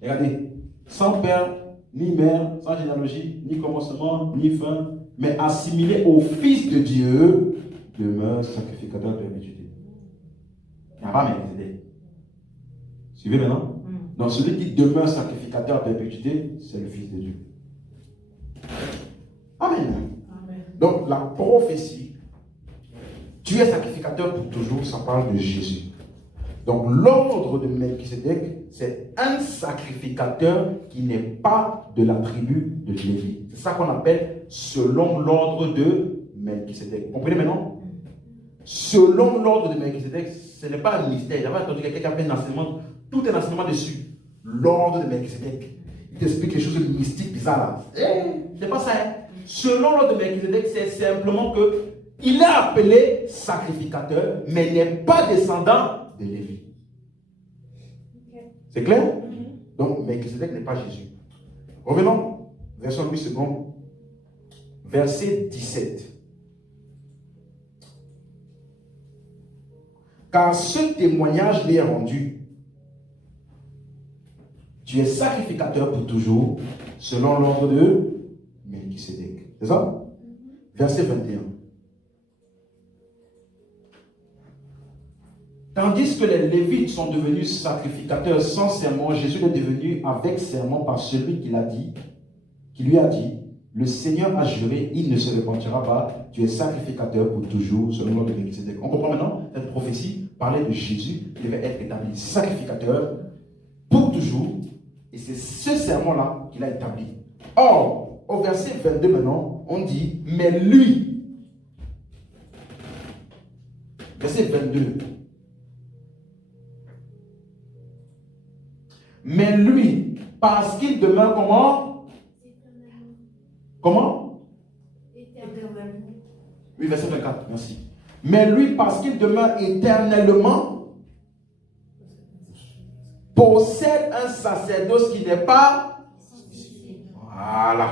regardez, sans père, ni mère, sans généalogie, ni commencement, ni fin, mais assimilé au Fils de Dieu, demeure sacrificateur de perpétuité. Il n'y a pas Melchisédek. Suivez maintenant? Donc celui qui demeure sacrificateur à perpétuité, c'est le Fils de Dieu. Amen. Donc la prophétie, tu es sacrificateur pour toujours, ça parle de Jésus. Donc l'ordre de Melchisédek, c'est un sacrificateur qui n'est pas de la tribu de Lévi. C'est ça qu'on appelle selon l'ordre de Melchisédek. Vous comprenez maintenant? Selon l'ordre de Melchisédek, ce n'est pas un mystère. J'avais entendu quelqu'un qui a fait un enseignement, tout un enseignement dessus. L'ordre de Melchisédek. Il t'explique les choses mystiques, bizarres là. C'est pas ça. Hein? Selon l'ordre de Melchisédek, c'est simplement que il est appelé sacrificateur, mais n'est pas descendant de Lévi. C'est clair? Donc, Melchisédek n'est pas Jésus. Revenons, version 8 secondes, verset 17. Car ce témoignage lui est rendu. Tu es sacrificateur pour toujours, selon l'ordre de Melchisédek. C'est ça? Verset 21. Tandis que les Lévites sont devenus sacrificateurs sans serment, Jésus est devenu avec serment par celui qui lui a dit, le Seigneur a juré, il ne se repentira pas, tu es sacrificateur pour toujours, selon l'ordre de Melchisédek. On comprend maintenant? Cette prophétie parlait de Jésus qui devait être établi sacrificateur pour toujours, et c'est ce serment-là qu'il a établi. Or, au verset 22 maintenant, on dit, mais lui, verset 22, mais lui, parce qu'il demeure comment? Comment? Éternellement. Oui, verset 24, merci. Mais lui, parce qu'il demeure éternellement, possède un sacerdoce qui n'est pas. Voilà.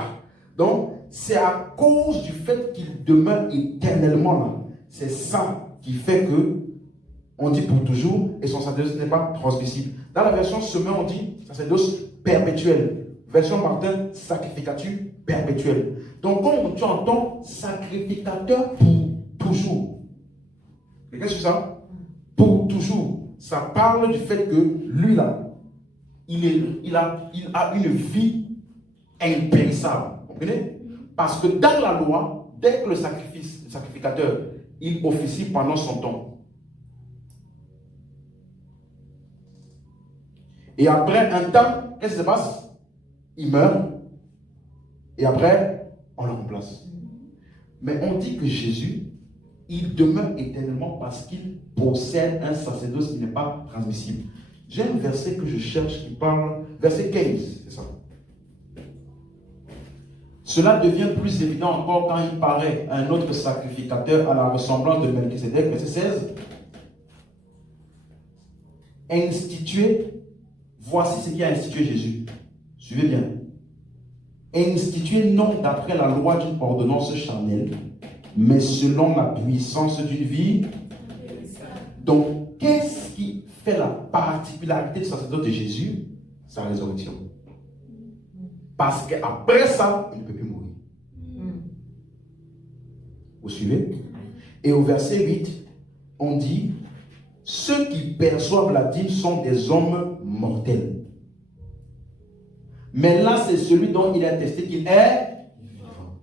Donc, c'est à cause du fait qu'il demeure éternellement là. C'est ça qui fait que on dit pour toujours et son sacerdoce n'est pas transmissible. Dans la version Semeur, on dit sacerdoce perpétuel. Version Martin, sacrificature perpétuelle. Donc, quand tu entends sacrificateur pour toujours, qu'est-ce que c'est ça? Pour toujours. Ça parle du fait que lui là, il a une vie impérissable. Vous comprenez? Parce que dans la loi, dès que le sacrificateur, il officie pendant son temps. Et après un temps, qu'est-ce qui se passe? Il meurt. Et après, on le remplace. Mais on dit que Jésus, il demeure éternellement parce qu'il possède un sacerdoce qui n'est pas transmissible. J'ai un verset que je cherche qui parle, verset 15, c'est ça. Cela devient plus évident encore quand il paraît un autre sacrificateur à la ressemblance de Melchisédek, verset 16. Institué, voici ce qui a institué Jésus. Suivez bien. Institué non d'après la loi d'une ordonnance charnelle, mais selon la puissance d'une vie. Donc, qu'est-ce qui fait la particularité du sacerdoce de Jésus? Sa résurrection. Parce qu'après ça, il ne peut plus mourir. Vous suivez? Et au verset 8, on dit, ceux qui perçoivent la dîme sont des hommes mortels. Mais là, c'est celui dont il a attesté qu'il est vivant.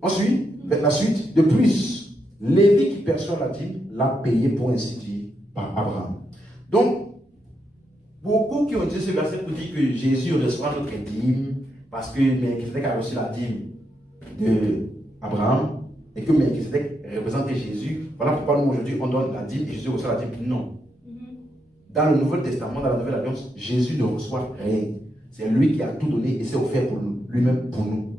Ensuite, la suite, de plus, Lévi qui perçoit la dîme l'a payé pour ainsi dire par Abraham. Donc, beaucoup qui ont dit ce verset pour dire que Jésus reçoit notre dîme parce que Melchisédek a reçu la dîme d'Abraham et que Melchisédek représentait Jésus. Voilà pourquoi nous aujourd'hui on donne la dîme et Jésus reçoit la dîme. Non. Dans le Nouveau Testament, dans la Nouvelle Alliance, Jésus ne reçoit rien. C'est lui qui a tout donné et s'est offert pour nous, lui-même pour nous.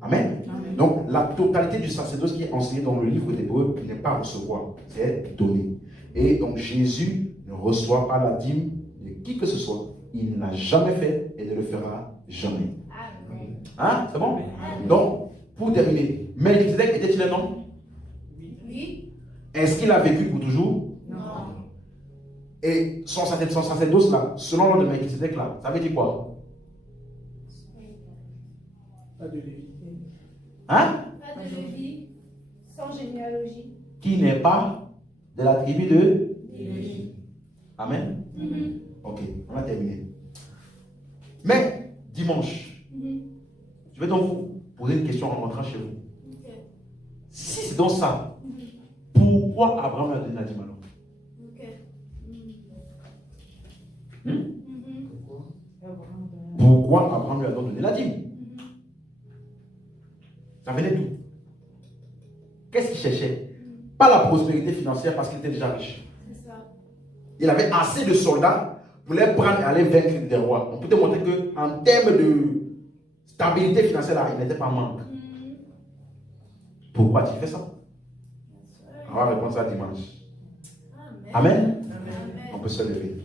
Amen. Amen. Donc, la totalité du sacerdoce qui est enseigné dans le livre d'Hébreux n'est pas recevoir, c'est donner. Et donc, Jésus ne reçoit pas la dîme de qui que ce soit. Il ne l'a jamais fait et ne le fera jamais. Amen. Hein? C'est bon? Amen. Donc, pour terminer, Melchisédek était-il un homme? Oui. Est-ce qu'il a vécu pour toujours? Et son sacerdoce là, selon l'ordre de Melchisédek là, ça veut dire quoi? Pas de Lévi. Hein? Pas de Lévi, sans généalogie. Qui n'est pas de la tribu de Lévi. Amen. Ok, on va terminer. Mais dimanche, je vais donc vous poser une question en rentrant chez vous. Si c'est donc ça, pourquoi Abraham a donné la dîme alors? Pourquoi Abraham lui a donc donné la dîme? Ça venait d'où? Qu'est-ce qu'il cherchait? Pas la prospérité financière parce qu'il était déjà riche. Il avait assez de soldats pour les prendre et aller vaincre des rois. On peut te montrer qu'en termes de stabilité financière, là, il n'était pas en manque. Pourquoi tu fais ça? On va répondre ça dimanche. Amen. On peut se lever.